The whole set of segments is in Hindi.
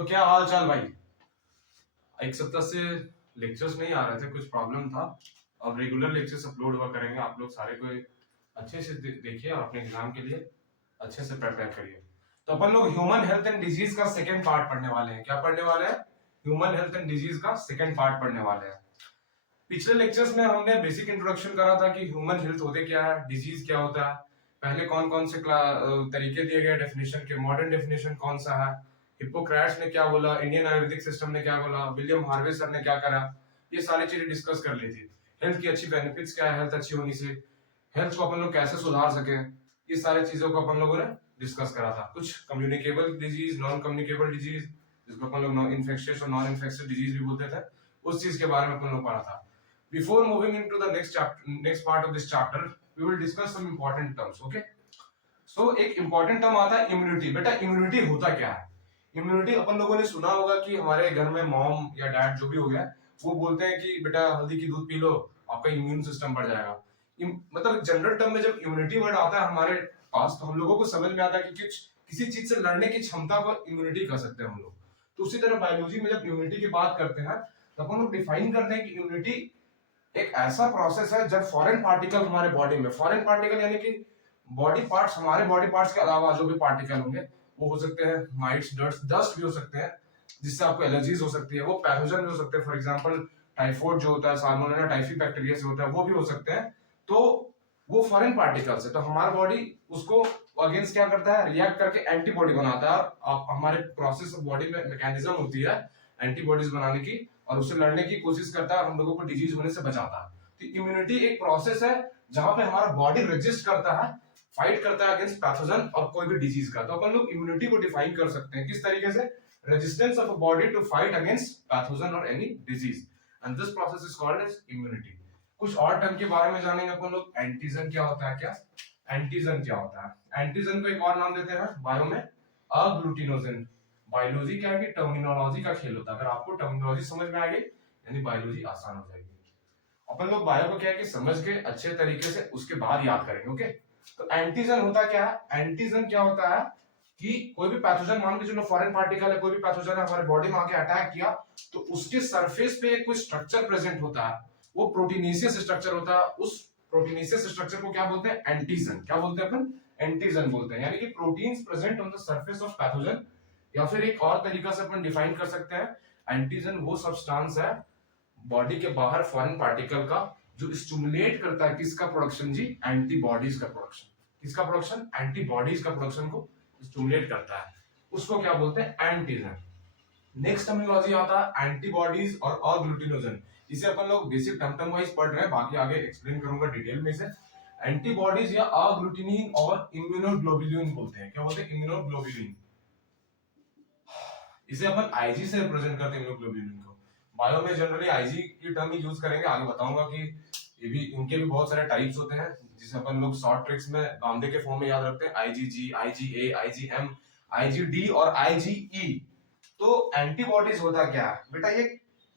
तो क्या हाल चाल भाई। एक सप्ताह से लेक्चर्स नहीं आ रहे थे, कुछ प्रॉब्लम था। अब रेगुलर लेक्चर्स अपलोड हुआ करेंगे। आप लोग सारे को अच्छे से देखिए और अपने एग्जाम के लिए अच्छे से प्रिपेयर करिए। तो अपन लोग ह्यूमन हेल्थ एंड डिजीज का सेकंड पार्ट पढ़ने वाले हैं। क्या पढ़ने वाले हैं? ह्यूमन हेल्थ एंड डिजीज का सेकंड पार्ट पढ़ने वाले हैं। पिछले लेक्चर्स में हमने बेसिक इंट्रोडक्शन करा था कि ह्यूमन हेल्थ होते क्या है, डिजीज क्या होता है, पहले कौन कौन से तरीके दिए गए डेफिनेशन के, मॉडर्न डेफिनेशन कौन सा है, हिप्पोक्रेट्स ने क्या बोला, इंडियन आयुर्वेदिक सिस्टम ने क्या बोला, विलियम हार्वे सर ने क्या करा, ये सारी चीजें डिस्कस कर ली थी। हेल्थ की अच्छी बेनिफिट्स क्या है, हेल्थ अच्छी होने से हेल्थ को अपन लोग कैसे सुधार सके, ये सारी चीजों को अपन लोगों ने डिस्कस करा था। कुछ communicable disease, non communicable disease, जिसको अपन लोग इन्फेक्शियस और नॉन इन्फेक्शियस डिजीज भी बोलते थे, उस चीज के बारे में अपन लोग पढ़ा था। Before moving into the next part of this chapter, we will discuss some important terms. Okay? So एक important term आता है immunity। बेटा immunity होता क्या है? Immunity अपन लोगों ने सुना होगा कि हमारे घर में मॉम या डैड जो भी हो गया वो बोलते हैं कि बेटा हल्दी की दूध पी लो, आपका इम्यून सिस्टम बढ़ जाएगा। मतलब जनरल टर्म में जब इम्यूनिटी वर्ड आता है हमारे पास तो हम लोगों को समझ में आता है कि किसी चीज से लड़ने की क्षमता को इम्यूनिटी कह सकते हैं हम लोग। तो उसी तरह बायोलॉजी में जब इम्यूनिटी की बात करते हैं तो अपन लोग डिफाइन करते हैं कि इम्यूनिटी एक ऐसा प्रोसेस है जब फॉरेन पार्टिकल हमारे बॉडी में, फॉरेन पार्टिकल यानी कि बॉडी पार्ट्स, हमारे बॉडी पार्ट्स के अलावा जो भी पार्टिकल होंगे वो हो सकते हैं माइट्स, डस्ट भी हो सकते हैं जिससे आपको एलर्जीज हो सकती है, वो पैथोजन भी हो सकते हैं। फॉर एग्जांपल टाइफाइड जो होता है, साल्मोनेला टाइफी बैक्टीरिया से होता है, वो भी हो सकते हैं। तो वो फॉरेन पार्टिकल्स है, तो हमारा बॉडी उसको अगेंस्ट क्या करता है, रिएक्ट करके एंटीबॉडी बनाता है। और हमारे प्रोसेस ऑफ बॉडी में मैकेनिज्म होती है एंटीबॉडीज बनाने की और उससे लड़ने की कोशिश करता है और हम लोगों को डिजीज होने से बचाता है। तो इम्यूनिटी एक प्रोसेस है जहां पे हमारा बॉडी रेजिस्ट करता है, फाइट करता है अगेंस्ट पैथोजन और कोई भी डिजीज का। तो अपन लोग इम्यूनिटी को डिफाइन कर सकते हैं किस तरीके से, resistance of a body to fight against pathogen और any disease, and this process is called as immunity. कुछ और टर्म के बारे में जानेंगे अपन लोग। एंटीजन क्या होता है, क्या एंटीजन क्या होता है? एंटीजन को एक और नाम देते हैं बायो में अग्लूटिनोजन। बायोलॉजी क्या है कि टर्मिनोलॉजी का खेल होता है। अगर आपको टर्मिनोलॉजी समझ में आ गई यानी बायोलॉजी आसान हो जाएगी। अपन लोग बायो को क्या है कि समझ के अच्छे तरीके से उसके बाद याद करेंगे। ओके, तो एंटीजन होता क्या है? एंटीजन क्या होता है कि कोई भी पैथोजन, मान के चलो फॉरेन पार्टिकल है, कोई भी पैथोजन है हमारे बॉडी में आके अटैक किया तो उसके सरफेस पे कोई स्ट्रक्चर प्रेजेंट होता है, वो प्रोटीनेशियस स्ट्रक्चर होता है। उस प्रोटीनेशियस स्ट्रक्चर को क्या बोलते हैं? एंटीजन। क्या बोलते हैं अपन? एंटीजन बोलते हैं। यानी कि proteins present on the surface of pathogen, या फिर एक और तरीका से अपन डिफाइन कर सकते हैं एंटीजन वो सब्सटेंस है बॉडी के बाहर फॉरेन पार्टिकल का जो स्टिमुलेट करता है किसका प्रोडक्शन जी? एंटीबॉडीज का प्रोडक्शन। किसका प्रोडक्शन? एंटीबॉडीज का प्रोडक्शन को स्टिमुलेट करता है, उसको क्या बोलते हैं? एंटीजन। नेक्स्ट टर्मिनोलॉजी आता है एंटीबॉडीज और अग्लूटिनोजन। इसे अपन लोग बेसिक टर्म वाइज पढ़ रहे हैं, बाकी आगे एक्सप्लेन करूंगा डिटेल में। इसे एंटीबॉडीज या अग्लूटिनिन और इम्यूनोग्लोबुलिन बोलते हैं। क्या बोलते हैं? इम्यूनोग्लोबुलिन। इसे अपन आईजी से रिप्रेजेंट करते हैं इम्यूनोग्लोबुलिन को। बायो में जनरली आईजी की टर्म ही यूज करेंगे, आगे बताऊंगा कि ये भी, इनके भी बहुत सारे टाइप्स होते हैं जिसे अपन लोग शॉर्ट ट्रिक्स में गांधे के फॉर्म में याद रखते हैं, आईजीजी, आईजीए, आईजीएम, आईजीडी और आईजीई। तो एंटीबॉडीज होता क्या है बेटा? ये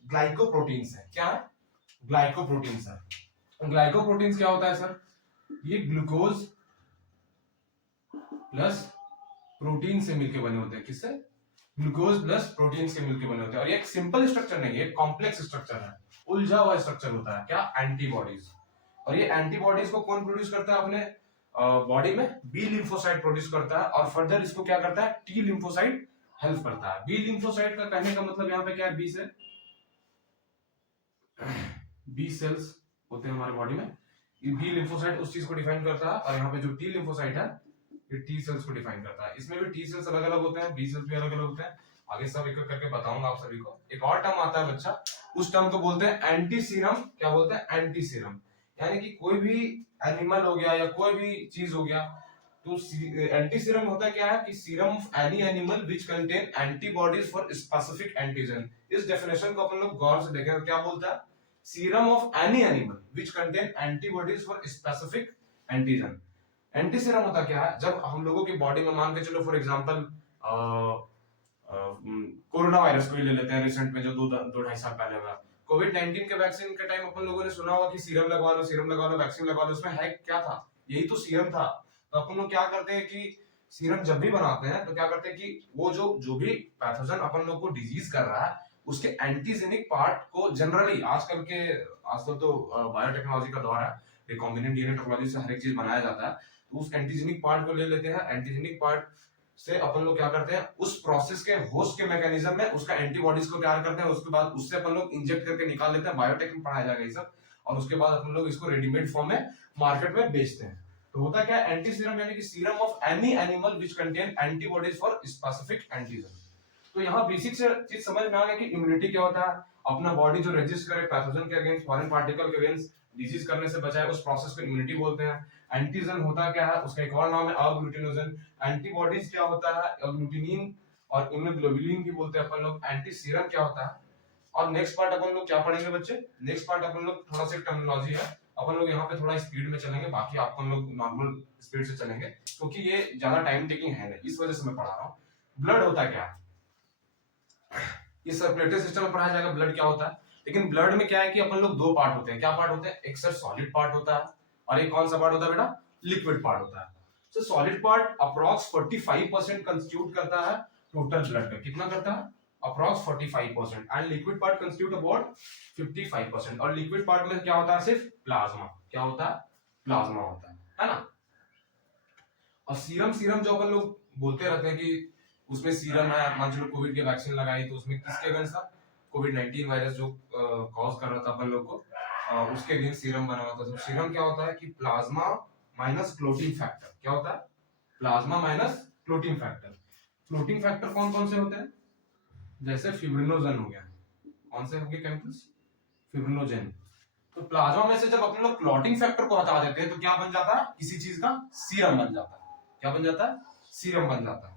ग्लाइकोप्रोटीन्स है। क्या है? ग्लाइकोप्रोटीन्स है। ग्लाइकोप्रोटीन्स क्या होता है सर? ये ग्लूकोज प्लस प्रोटीन से मिलकर बने होते हैं। किससे? ग्लूकोज प्लस प्रोटीन से मिलकर बने होते हैं। और ये एक सिंपल स्ट्रक्चर नहीं है, एक कॉम्प्लेक्स स्ट्रक्चर है, उलझा हुआ स्ट्रक्चर होता है। क्या? एंटीबॉडीज। और ये एंटीबॉडीज को कौन प्रोड्यूस करता है अपने बॉडी में? बी लिम्फोसाइट प्रोड्यूस करता है। और फर्दर इसको क्या करता है? टी लिम्फोसाइट हेल्प करता है। बी लिम्फोसाइट का कहने का मतलब यहाँ पे क्या है? बी से बी सेल्स होते हैं हमारे बॉडी में, बी लिम्फोसाइट उस चीज को डिफाइन करता है। और यहाँ पे जो टी लिम्फोसाइट है ये टी सेल्स को डिफाइन करता है। इसमें भी टी सेल्स अलग अलग होते हैं, बी सेल्स भी अलग अलग होते हैं। आगे सब एक एक करके बताऊंगा आप सभी को। एक और टर्म आता है बच्चा, उस टर्म को बोलते हैं एंटी सीरम। क्या बोलते हैं? Anti serum. यानी कि कोई भी एनिमल हो गया या कोई भी चीज हो गया तो एंटी सीरम होता क्या है कि serum of any animal which contain antibodies for specific antigen. इस डेफिनेशन को अपन लोग गौर से देखें, क्या बोलता है? Serum of any animal which contain antibodies for specific antigen. Anti serum होता क्या है? जब हम लोगों की बॉडी में, मान के चलो फॉर एग्जांपल कोरोना वायरस को ही ले लेते हैं, रिसेंट में जो दो ढाई साल पहले हुआ कोविड-19 के वैक्सीन के टाइम, अपन लोगों ने सुना होगा कि सीरम लगवा लो, सीरम लगवा लो, वैक्सीन लगवा लो। उसमें है क्या था? यही तो सीरम था। तो अपन लोग क्या करते हैं कि सीरम जब भी बनाते हैं तो क्या करते हैं कि वो जो भी पैथोजन अपन लोग को डिजीज कर रहा है उसके एंटीजेनिक पार्ट को जनरली आजकल तो बायोटेक्नोलॉजी का दौर है, रिकॉम्बिनेंट डीएनए टेक्नोलॉजी से हर एक चीज बनाया जाता है, तो उस एंटीजेनिक पार्ट को ले लेते हैं। एंटीजेनिक पार्ट से अपन लोग क्या करते हैं, उस प्रोसेस के होस्ट के मैकेनिज्म में उसका एंटीबॉडीज को तैयार करते हैं, उसके बाद उससे अपन लोग इंजेक्ट करके निकाल लेते हैं, बायोटेक में पढ़ाया जाएगा ये सब, और उसके बाद अपन लोग इसको रेडीमेड फॉर्म में मार्केट में बेचते हैं। तो होता क्या है, एंटी सीरम यानी कि serum of any animal which contain antibodies for specific antigen. तो यहाँ बेसिक से चीज समझ में आ गया कि इम्यूनिटी क्या होता है, अपना बॉडी जो रेजिस्ट करे पैथोजन के अगेंस्ट, फॉरेन पार्टिकल के अगेंस्ट डिजीज करने से बचाए, उस प्रोसेस को इम्यूनिटी बोलते हैं। एंटीजन होता क्या है, उसका एक और नाम है अग्लूटिनोजन। एंटीबॉडीज क्या होता है, अग्लूटिनिन और इम्यूनोग्लोबुलिन भी बोलते हैं अपन लोग। एंटी सीरम क्या होता है, और नेक्स्ट पार्ट अपन लोग क्या पढ़ेंगे बच्चे, नेक्स्ट पार्ट अपन लोग थोड़ा सा टर्मिनोलॉजी है, अपन लोग यहाँ पे थोड़ा स्पीड में चलेंगे, बाकी अपन लोग नॉर्मल स्पीड से चलेंगे क्योंकि ये ज्यादा टाइम टेकिंग है नहीं, इस वजह से मैं पढ़ा रहा हूँ। ब्लड होता क्या है, ये सर्कुलेटरी सिस्टम में पढ़ाया जाएगा ब्लड क्या होता है। लेकिन ब्लड में क्या है कि अपन लोग दो पार्ट होते हैं, क्या पार्ट होते हैं, एक सर सॉलिड पार्ट होता है और एक कौन सा पार्ट होता है बेटा, लिक्विड पार्ट होता है। तो सॉलिड पार्ट अप्रॉक्स 45% कंस्टिट्यूट करता है टोटल ब्लड का, कितना करता है, approx 45%, and liquid part constitute about 55%। और लिक्विड पार्ट में क्या होता है, सिर्फ प्लाज्मा, क्या होता है, प्लाज्मा होता है ना। और सीरम सीरम जो अपन लोग बोलते रहते हैं कि उसमें सीरम है, मान लो कोविड की वैक्सीन लगाई तो उसमें किसके अगेंस्ट था, कोविड-19 वायरस जो कॉज कर रहा था अपन लोग को, उसके अगेंस्ट सीरम बना हुआ था। तो सीरम क्या होता है कि प्लाज्मा माइनस क्लोटिंग फैक्टर, क्या होता है, plasma minus clotting factor. Clotting factor कौन कौन से होते हैं, जैसे फिब्रिनोजन हो गया, कौन से हो गए केमिकल्स, फिब्रिनोजन। तो प्लाज्मा में से जब अपन लोग क्लॉटिंग फैक्टर को हटा देते हैं तो क्या बन जाता है, किसी चीज का सीरम बन जाता है, क्या बन जाता है, सीरम बन जाता है।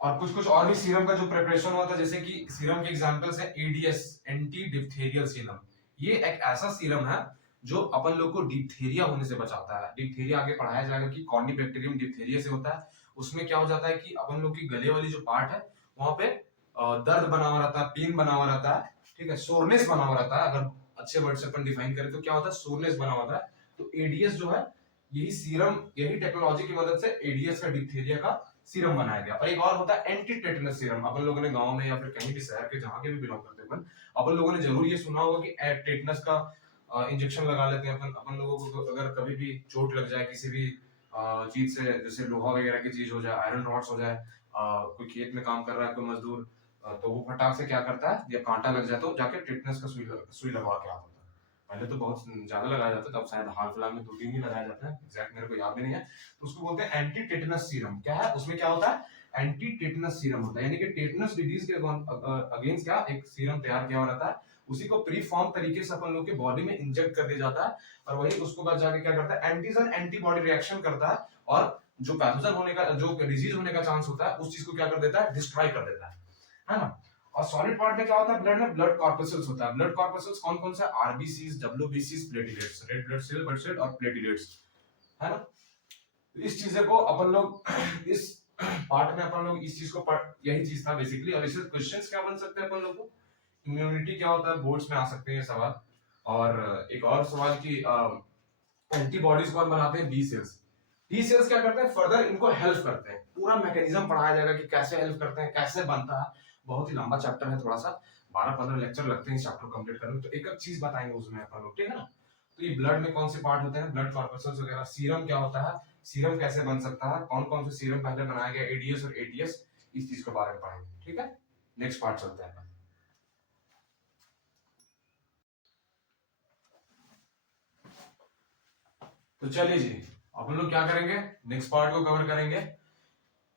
और कुछ कुछ और भी सीरम का जो प्रिपरेशन हुआ था, जैसे कि सीरम के एग्जांपल्स है एडीएस, एंटी डिप्थेरियल सीरम। ये एक ऐसा सीरम है जो अपन लोग को डिप्थेरिया होने से बचाता है। डिप्थेरिया आगे पढ़ाया जाएगा कि कॉर्निबैक्टीरियम डिप्थेरिया से होता है। उसमें क्या हो जाता है कि अपन लोग की गले वाली जो पार्ट है वहां पे दर्द बना हुआ रहता है, पेन बना हुआ रहता है, ठीक है, सोरनेस बना हुआ रहता है। अगर अच्छे वर्ड से अपन डिफाइन करें तो क्या होता है, सोरनेस बना हुआ रहता है। तो एडीएस जो है, यही सीरम, यही टेक्नोलॉजी की मदद से एडीएस का, डिप्थेरिया का सीरम बनाया गया। और एक और होता है एंटी टेटनस सीरम। अपन लोगों ने गांव में या फिर कहीं भी शहर के जहां के भी बिलोंग करते हैं अपन लोगों ने जरूर ये सुना होगा कि टेटनस का इंजेक्शन लगा लेते हैं अपन। अपन लोगों को अगर कभी भी चोट लग जाए किसी भी चीज से, जैसे लोहा वगैरह की चीज हो जाए, आयरन रॉड्स हो जाए, कोई खेत में काम कर रहा है कोई मजदूर, तो वो फटाक से क्या करता है, या कांटा लग जाए तो जाके टेटनस का सुई लगवा के आता है। पहले तो बहुत ज्यादा लगाया जाता है, तब शायद हाल फिलहाल में 2-3 ही लगाया जाता है, एग्जैक्ट मेरे को याद भी नहीं है। तो उसको बोलते हैं एंटी टेटनस सीरम। क्या है उसमें, क्या होता है, एंटी टेटनस सीरम होता है, यानी कि टेटनस डिजीज के अगेंस्ट क्या एक सीरम तैयार किया हुआ रहता है, उसी को प्री फॉर्म तरीके से अपन लोग के बॉडी में इंजेक्ट कर दिया जाता है, और वही उसको बाद जाके क्या करता है, एंटीजन एंटीबॉडी रिएक्शन करता है, और जो पैथोजन होने का, जो डिजीज होने का चांस होता है उस चीज को क्या कर देता है, डिस्ट्रॉय कर देता है ना। और सॉलिड पार्ट में क्या होता है, ब्लड में ब्लड कॉर्पस्कल्स होता है। ब्लड कॉर्पस्कल्स कौन कौन सा, आरबीसीज, डब्ल्यूबीसीज, platelets, red blood cell, blood cell और प्लेटलेट्स, है ना। इस चीजें को अपन लोग इस पार्ट में अपन लोग इस चीज को यही चीज था बेसिकली। और इससे क्वेश्चंस क्या बन सकते हैं अपन लोग को, इम्यूनिटी क्या होता है, बोर्ड्स में आ सकते हैं सवाल। और एक और सवाल की एंटीबॉडीज कौन बनाते हैं, बी सेल्स। बी सेल्स क्या करते हैं, फर्दर इनको हेल्प करते हैं। पूरा मैकेनिज्म पढ़ाया जाएगा कि कैसे हेल्प करते हैं, कैसे बनता है। बहुत ही लंबा चैप्टर है, थोड़ा सा 12-15 लेक्चर लगते हैं इस चैप्टर कंप्लीट करने में, तो एक एक चीज बताएंगे उसमें अपन लोग, ठीक है ना। तो ये ब्लड में कौन से पार्ट होते हैं, ब्लड कॉर्पस्कल्स वगैरह। सीरम क्या होता है, सीरम कैसे बन सकता है, कौन कौन से सीरम पहले बनाया गया, एडीएस और एटीएस, इस चीज के बारे में पढ़ेंगे, ठीक है। नेक्स्ट पार्ट चलते हैं। तो चलिए जी, अपन लोग क्या करेंगे, नेक्स्ट पार्ट को कवर करेंगे।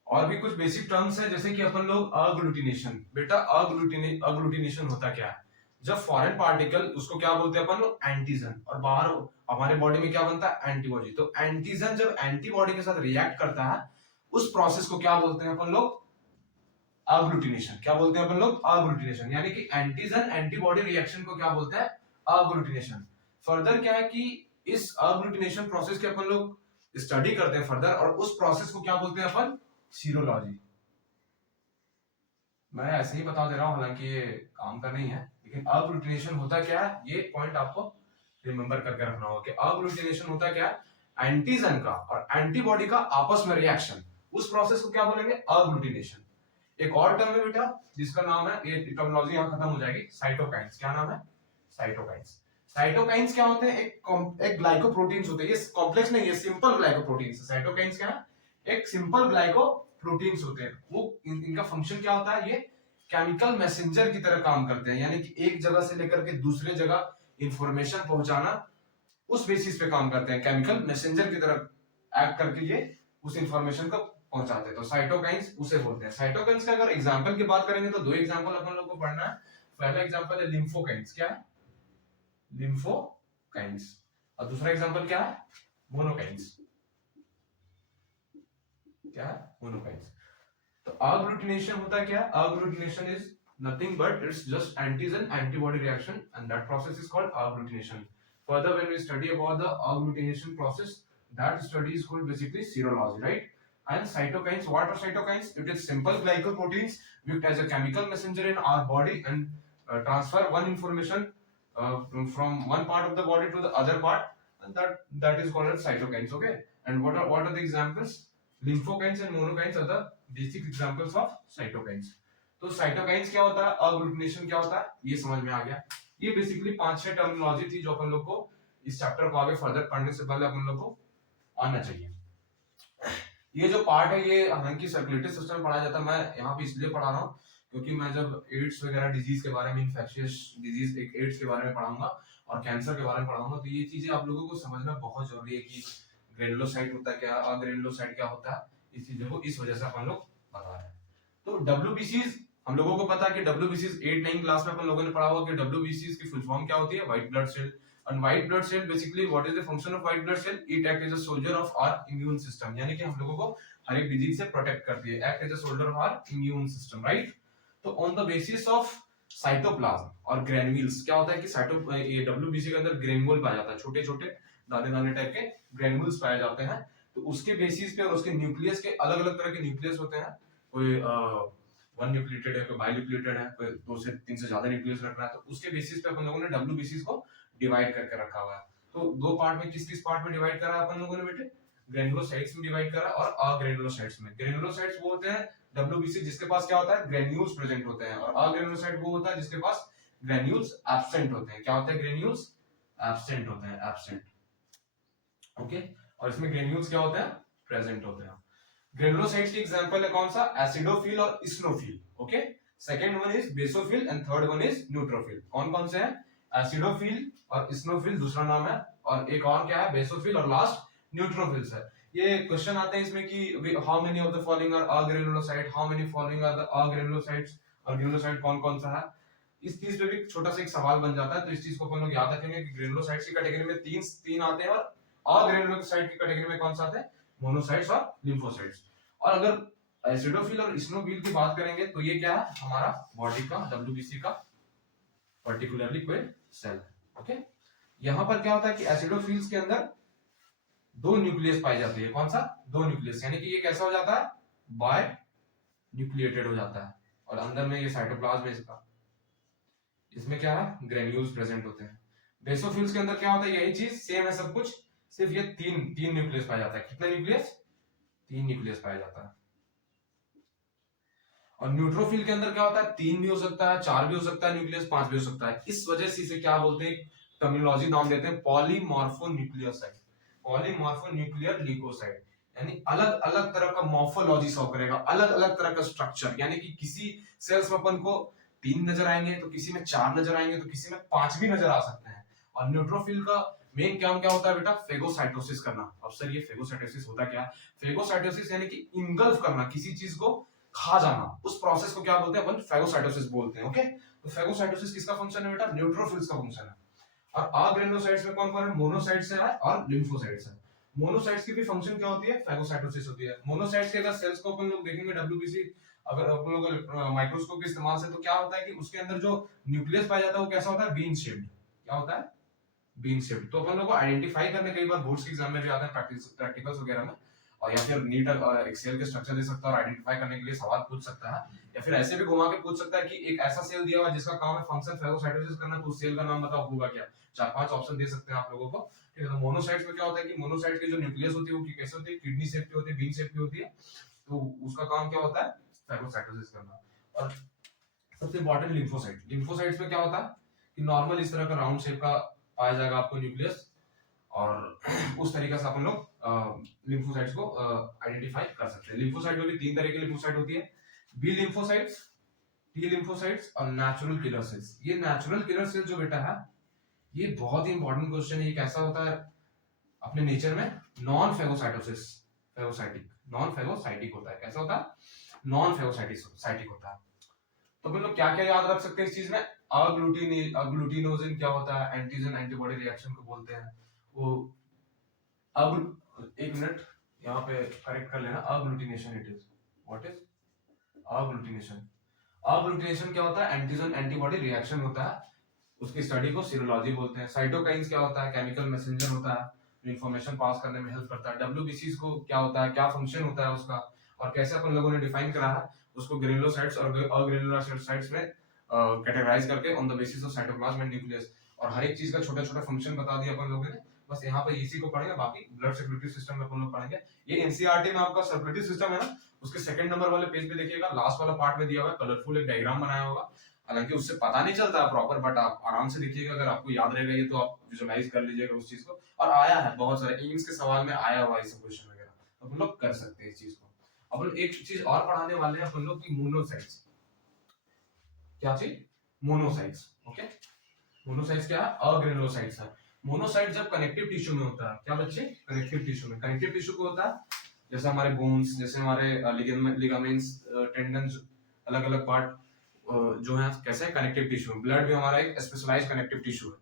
और भी कुछ बेसिक टर्म्स है, जैसे कि अपन लोग अग्लूटिनेशन। बेटा अग्लूटिनेशन होता क्या है, जब फॉरेन पार्टिकल, उसको क्या बोलते हैं अपन लोग, एंटीजन, और बाहर हमारे बॉडी में क्या बनता है, एंटीबॉडी। तो एंटीजन जब एंटीबॉडी के साथ रिएक्ट करता है, उस प्रोसेस को क्या बोलते हैं अपन लोग, अग्लूटिनेशन। क्या बोलते हैं अपन लोग, अग्लूटिनेशन। यानी कि एंटीजन एंटीबॉडी रिएक्शन को क्या बोलते हैं, अग्लूटिनेशन। फर्दर क्या है कि इस अग्लूटिनेशन प्रोसेस के अपन लोग स्टडी करते हैं फर्दर, और उस प्रोसेस को क्या बोलते हैं अपन, सीरोलॉजी। मैं ऐसे ही बता दे रहा हूं, हालांकि ये काम का नहीं है, लेकिन अग्लूटिनेशन होता क्या है, ये पॉइंट आपको रिमेंबर करके रखना होगा कि अग्लूटिनेशन होता क्या है, एंटीजन का और एंटीबॉडी का आपस में रिएक्शन, उस प्रोसेस को क्या बोलेंगे, अग्लूटिनेशन। एक और टर्म है बेटा जिसका नाम है, ये टर्मिनोलॉजी यहां खत्म हो जाएगी, साइटोकाइंस। क्या नाम है, साइटोकाइंस। साइटोकाइंस क्या होते हैं, एक ग्लाइकोप्रोटीन्स होते हैं, ये कॉम्प्लेक्स नहीं, ये सिंपल ग्लाइकोप्रोटीन्स। साइटोकाइंस क्या है, एक सिंपल ग्लाइकोप्रोटीन्स होते हैं। वो इनका फंक्शन क्या होता है, ये केमिकल मैसेंजर की तरह काम करते हैं, यानी कि एक जगह से लेकर के दूसरे जगह इंफॉर्मेशन पहुंचाना, उस बेसिस पे काम करते हैं। केमिकल मैसेंजर की तरह एक्ट करके ये उस इंफॉर्मेशन को पहुंचाते हैं, तो साइटोकाइंस उसे बोलते हैं। साइटोकाइंस का अगर एग्जांपल की बात करेंगे तो दो एग्जांपल अपन लोग को पढ़ना है। पहला एग्जांपल है लिम्फोकाइंस। क्या है, लिम्फोकाइंस। और दूसरा एग्जांपल क्या है, मोनोकाइंस। क्या है, मोनोकाइंस। तो अग्लूटिनेशन होता क्या है, अग्लूटिनेशन is nothing but it's just antigen antibody reaction, and that process is called agglutination. Further, when we study about the agglutination process, that study is called basically serology, right? And cytokines, what are cytokines? It is simple glycoproteins which as a chemical messenger in our body and transfer one information from one part of the body to the other part, and that is called as cytokines. Okay, and what are the examples? Lymphokines and monokines are the basic examples of cytokines. तो साइटोकाइंस क्या होता है, अग्लूटिनेशन क्या होता है, ये समझ में आ गया। ये बेसिकली 5-6 टर्मिनोलॉजी थी जो अपन लोग को इस चैप्टर को आगे फर्दर पढ़ने से पहले अपन लोग को आना चाहिए। ये जो पार्ट है ये हालांकि सर्कुलेटरी सिस्टम में पढ़ाया जाता है, मैं यहाँ पे इसलिए पढ़ा रहा हूँ क्योंकि मैं जब एड्स वगैरह डिजीज के बारे में, इन्फेक्शियस डिजीज एड्स के बारे में पढ़ाऊंगा और कैंसर के बारे में पढ़ाऊंगा, तो ये चीजें आप लोगों को समझना बहुत जरूरी है कि ग्रेनुलोसाइट होता है क्या, अग्रेनुलोसाइट क्या होता है, इस चीजों को इस वजह से अपन लोग बता रहे हैं। तो डब्ल्यूबीसीज हम लोगों को पता है कि डब्ल्यूबीसीज 8-9 क्लास में अपन लोगों ने पढ़ा हुआ कि डब्ल्यूबीसीज की फुल फॉर्म क्या होती है, white blood cell. And white blood cell basically what is the function of white blood cell? It act as a soldier of our immune system, यानी कि हम लोगों को हर एक डिजीज से प्रोटेक्ट करती है, act as a soldier of our immune system, right? तो on the basis of cytoplasm और ग्रेन्यूल्स क्या होता है कि ये डब्ल्यूबीसी के अंदर ग्रेन्यूल पाया जाता है, छोटे छोटे दाने दाने टाइप के ग्रेन्यूल्स पाए जाते हैं। तो उसके बेसिस पे और उसके न्यूक्लियस के अलग अलग तरह के न्यूक्लियस होते हैं, कोई वन न्यूक्लिएटेड है, कोई बाइन्यूक्लिएटेड है, कोई 2 से 3 से ज्यादा न्यूक्लियस रख रहा है। तो उसके बेसिस पे अपन लोगों ने डब्ल्यूबीसीज को डिवाइड करके रखा हुआ है। तो दो पार्ट में, किस किस पार्ट में डिवाइड करा अपन लोगों ने बेटे, ग्रेनुलोसाइट्स में डिवाइड करा और अग्रेनुलोसाइट्स में। ग्रेनुलोसाइट्स वो होते हैं डब्ल्यूबीसी जिसके पास क्या होता है, ग्रेन्यूल्स प्रेजेंट होते हैं, और अग्रेनुलोसाइट वो होता है जिसके पास ग्रेन्यूल्स एब्सेंट होते हैं। क्या होते हैं, ग्रेन्यूल्स एब्सेंट होते हैं, एब्सेंट। ओके, और इसमें ग्रेन्यूल्स क्या होते हैं, प्रेजेंट होते हैं। ग्रेनुलोसाइट्स की एग्जांपल है कौन सा, एसिडोफिल और स्नोफिल। Okay, second one is basophil and third one is neutrophil. कौन कौन से हैं, एसिडोफिल और स्नोफिल दूसरा नाम है, और एक और क्या है, बेसोफिल, और लास्ट न्यूट्रोफिल्स है। ये क्वेश्चन आते हैं इसमें कि how many of the following are agranulocyte, how many following are the agranulocytes, और ग्रेनुलोसाइट कौन कौन सा है। इस चीज पे भी छोटा सा एक सवाल बन जाता है, तो इस चीज को अपन लोग याद रखेंगे कि ग्रेनुलोसाइट्स की कैटेगरी में तीन आते हैं, और अग्रेनुलोसाइट की कैटेगरी में कौन सा आता है, मोनोसाइट्स और लिम्फोसाइट्स। और अगर एसिडोफिल और स्नोफिल की बात करेंगे तो ये क्या है, हमारा बॉडी का डब्ल्यूबीसी का पर्टिकुलरली कोई सेल है। ओके, यहां पर क्या होता है कि एसिडोफिल्स के अंदर 2 न्यूक्लियस पाई जाती है। कौन सा, 2 न्यूक्लियस, यानी कि ये कैसा हो जाता है, बाय न्यूक्लिएटेड हो जाता है, और अंदर में ये साइटोप्लाज्म है इसका, इसमें क्या है, ग्रेन्यूल्स प्रेजेंट होते हैं। बेसोफिल्स के अंदर क्या होता है, यही चीज सेम है सब कुछ, सिर्फ ये तीन न्यूक्लियस पाया जाता है। कितना न्यूक्लियस, 3 न्यूक्लियस पाया जाता है। और न्यूट्रोफिल के अंदर क्या होता है, 3 भी हो सकता है, 4 भी हो सकता है न्यूक्लियस, 5 भी हो सकता है। इस वजह से इसे क्या बोलते हैं, टर्मिनोलॉजी नाम देते हैं पॉलीमॉर्फोन्यूक्लियोसाइड, पॉलीमॉर्फोन्यूक्लियर ल्यूकोसाइड, यानी अलग अलग तरह का मॉर्फोलॉजी शो करेगा, अलग अलग तरह का स्ट्रक्चर, यानी कि किसी सेल्स में अपन को 3 नजर आएंगे, तो किसी में 4 नजर आएंगे, तो किसी में 5 भी नजर आ सकते हैं। और न्यूट्रोफिल का मेन काम क्या होता है बेटा, फेगोसाइटोसिस करना। अब सर ये फेगोसाइटोसिस होता क्या है, फेगोसाइटोसिस यानी कि इंगल्फ करना, किसी चीज को खा जाना, उस प्रोसेस को क्या बोलते हैं, अपन फेगोसाइटोसिस बोलते हैं। ओके, तो फेगोसाइटोसिस किसका फंक्शन है बेटा, न्यूट्रोफिल्स का फंक्शन है। और अग्रेनुलोसाइट्स में कौन कौन है, मोनोसाइट्स है और लिम्फोसाइट्स है। मोनोसाइट्स की भी फंक्शन क्या होती है, फेगोसाइटोसिस होती है। मोनोसाइट्स के अगर सेल्स को अपन लोग देखेंगे डब्ल्यूबीसी, अगर अपन लोग माइक्रोस्कोप के इस्तेमाल से, तो क्या होता है कि उसके अंदर जो न्यूक्लियस पाया जाता है वो कैसा होता है, बीन शेप्ड। क्या होता है, बीन शेप्ड। तो अपन लोग को आइडेंटिफाई करने कई बार बोर्ड्स के एग्जाम में भी आता है, प्रैक्टिकल्स वगैरह में। और या फिर नीट एक्सेल के स्ट्रक्चर दे सकता है और आइडेंटिफाई करने के लिए सवाल पूछ सकता है, या फिर ऐसे भी घुमा के पूछ सकता है कि एक ऐसा सेल दिया हुआ जिसका काम है फंक्शन फेगोसाइटोसिस करना, तो उस सेल का नाम बताओ होगा क्या। 4-5 ऑप्शन दे सकते हैं आप लोगों को। ठीक है, तो मोनोसाइट्स में क्या होता है कि मोनोसाइट की जो न्यूक्लियस होती है वो कैसे होती है, किडनी शेप की होती है, बीन शेप की होती है, तो उसका काम क्या होता है, फेगोसाइटोसिस करना। और सबसे इंपॉर्टेंट लिम्फोसाइट, लिम्फोसाइट्स में क्या होता है कि नॉर्मल इस तरह का राउंड शेप का पाया जाएगा आपको न्यूक्लियस, और उस तरीके से अपन लोग लिम्फोसाइट्स को आइडेंटिफाई कर सकते हैं। लिम्फोसाइट में भी 3 तरह की लिम्फोसाइट होती है, बी लिम्फोसाइट्स, टी लिम्फोसाइट्स और नेचुरल किलर सेल्स। ये नेचुरल किलर सेल जो बेटा है, ये बहुत ही इंपॉर्टेंट क्वेश्चन है। ये कैसा होता है अपने नेचर में, non phagocytosis, phagocytic, non phagocytic होता है। कैसा होता है, नॉन फेगोसाइटिक होता है। तो अपन लोग क्या क्या याद रख सकते हैं इस चीज में, अग्लूटिनोजिन क्या होता है, एंटीजन एंटीबॉडी रिएक्शन को बोलते हैं वो। अब एक मिनट यहाँ पे करेक्ट कर लेना, अग्लूटिनेशन इट इज, व्हाट इज अग्लूटिनेशन। अग्लूटिनेशन क्या होता है, एंटीजन एंटीबॉडी रिएक्शन होता है, उसकी स्टडी को सीरोलॉजी बोलते हैं। साइटोकाइंस क्या होता है, केमिकल मैसेंजर होता है, इंफॉर्मेशन पास करने में हेल्प करता है। डब्ल्यूबीसीज को क्या होता है, क्या फंक्शन होता है उसका, और कैसे अपन लोगों ने डिफाइन करा है उसको ग्रेनुलोसाइट्स और अग्रेनुलोसाइट्स में कैटेगराइज करके on the basis of cytoplasm and nucleus, और हर एक चीज का छोटा छोटा फंक्शन बता दिया अपन लोगों ने। बस यहाँ पे इसी को पढ़ेंगे, बाकी ब्लड सर्कुलेटरी सिस्टम में अपन लोग पढ़ेंगे। ये एनसीईआरटी में आपका सर्कुलेटरी सिस्टम है ना, उसके सेकंड नंबर वाले पेज पे देखिएगा, लास्ट वाला पार्ट में दिया हुआ है, कलरफुल एक डायग्राम बनाया होगा। हालांकि उससे पता नहीं चलता प्रॉपर, बट आप आराम से देखिएगा, अगर आपको याद रहेगा ये तो आप विजुअलाइज कर लीजिएगा उस चीज को। और आया है बहुत सारे एम्स के सवाल में आया हुआ है इस क्वेश्चन वगैरह, तो हम लोग कर सकते हैं इस चीज को। अब एक चीज और पढ़ाने वाले हैं अपन लोग की मोनोसाइट्स। क्या चीज, मोनोसाइट्स। ओके, मोनोसाइट्स क्या है, अग्रेनुलोसाइट्स है। मोनोसाइट जब कनेक्टिव टिश्यू में होता है, क्या बच्चे, कनेक्टिव टिश्यू में। कनेक्टिव टिश्यू को होता है जैसे हमारे बोन्स, जैसे हमारे लिगामेंट्स, टेंडन्स, अलग अलग पार्ट जो है कैसे कनेक्टिव टिश्यू। ब्लड भी हमारा एक स्पेशलाइज्ड कनेक्टिव टिश्यू है।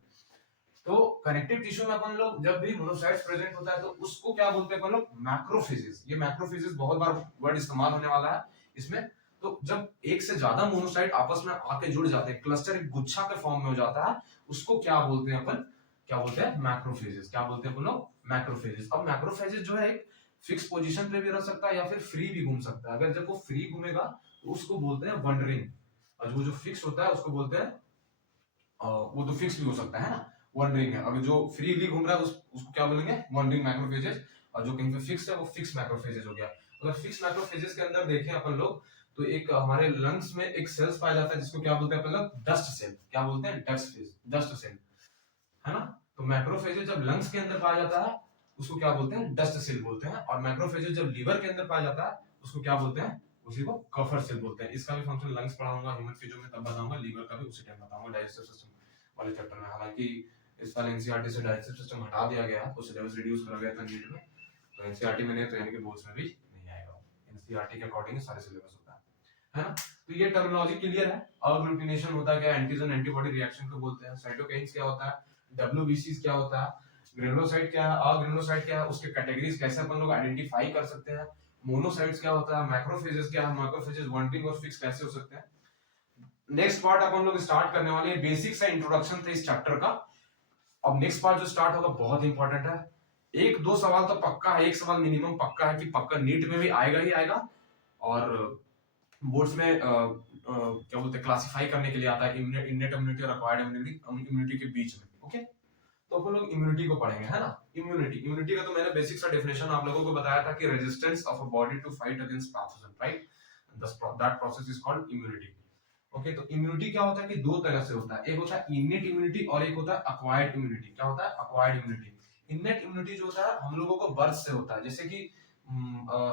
तो कनेक्टिव टिश्यू में अपन लोग जब भी मोनोसाइट्स प्रेजेंट होता है तो उसको क्या बोलते हैं अपन लोग, मैक्रोफेजेस। ये मैक्रोफेजेस बहुत बार वर्ड इस्तेमाल होने वाला है इसमें। तो जब एक से ज्यादा मोनोसाइट आपस में आके जुड़ जाते हैं, क्लस्टर एक गुच्छा के फॉर्म में हो जाता है, उसको क्या बोलते हैं अपन, क्या बोलते हैं, मैक्रोफेजेस। क्या बोलते हैं अपन लोग, मैक्रोफेजेस। अब मैक्रोफेजेस जो है एक फिक्स पोजीशन पे भी रह सकता है या फिर फ्री भी घूम सकता है। अगर जब वो फ्री घूमेगा तो उसको बोलते हैं वंडरिंग, और वो जो फिक्स होता है उसको बोलते हैं वो तो फिक्स भी हो सकता है ना, वंडरिंग है। अगर जो फ्रीली घूम रहा है उसको क्या बोलेंगे, वंडरिंग मैक्रोफेजेस, और जो कहीं पे फिक्स है वो फिक्स मैक्रोफेजेस हो गया। अगर फिक्स मैक्रोफेजेस के अंदर देखें अपन लोग तो एक हमारे लंग्स में एक सेल्स पाया जाता है जिसको क्या बोलते हैं अपन लोग, डस्ट सेल। क्या बोलते हैं, डस्ट सेल, है ना। तो मैक्रोफेजेस जब लंग्स के अंदर पाया जाता है उसको क्या बोलते हैं, डस्ट सेल बोलते हैं। और मैक्रोफेजेस जब लीवर के अंदर पाया जाता है उसको क्या बोलते हैं, उसी को कफर सेल बोलते हैं। इसका भी फंक्शन लंग्स पढ़ाऊंगा, ह्यूमन फिजियो में तब बताऊंगा, लीवर का भी उसी टाइम बताऊंगा डाइजेस्टिव सिस्टम वाले चैप्टर में। हालांकि इस साल एनसीईआरटी से डाइजेस्टिव सिस्टम हटा दिया गया है, तो सिलेबस रिड्यूस करा गया था नीट में, तो एनसीईआरटी में नहीं, तो यानी कि बोर्ड्स में भी नहीं आएगा। एनसीईआरटी के अकॉर्डिंग सारे सिलेबस होता है ना। तो ये टर्मिनोलॉजी क्लियर है। अग्लूटिनेशन होता है क्या, एंटीजन एंटीबॉडी रिएक्शन को बोलते हैं। साइटोकाइन्स क्या होता है, डब्ल्यूबीसीज क्या होता है, ग्रेनुलोसाइट क्या है, अग्रेनुलोसाइट क्या है, उसके कैटेगरीज कैसे अपन लोग आइडेंटिफाई कर सकते हैं, मोनोसाइट्स क्या होता है, मैक्रोफेजेस क्या है, मैक्रोफेजेस वंडरिंग और फिक्स कैसे हो सकते हैं। नेक्स्ट पार्ट अपन लोग स्टार्ट करने वाले हैं, बेसिक सा इंट्रोडक्शन था इस चैप्टर का। अब नेक्स्ट पार्ट जो स्टार्ट होगा बहुत इंपॉर्टेंट है। एक दो सवाल तो पक्का है, एक सवाल मिनिमम पक्का है कि पक्का नीट में भी आएगा ही आएगा, और बोर्ड्स में क्या बोलते हैं, क्लासिफाई करने के लिए आता है इन्नेट इम्यूनिटी और एक्वायर्ड इम्यूनिटी के बीच में। ओके, तो अपन लोग इम्यूनिटी को पढ़ेंगे, है ना। इम्यूनिटी का तो मैंने बेसिक सा डेफिनेशन आप लोगों को बताया था कि resistance of a body to fight against pathogen, right, that process is called immunity. Okay, तो इम्यूनिटी क्या होता है कि दो तरह से होता है, एक होता है इनेट इम्यूनिटी और एक होता है एक्वायर्ड इम्यूनिटी। क्या होता है, एक्वायर्ड इम्यूनिटी। इनेट इम्यूनिटी जो होता है हम लोगों को बर्थ से होता है, जैसे कि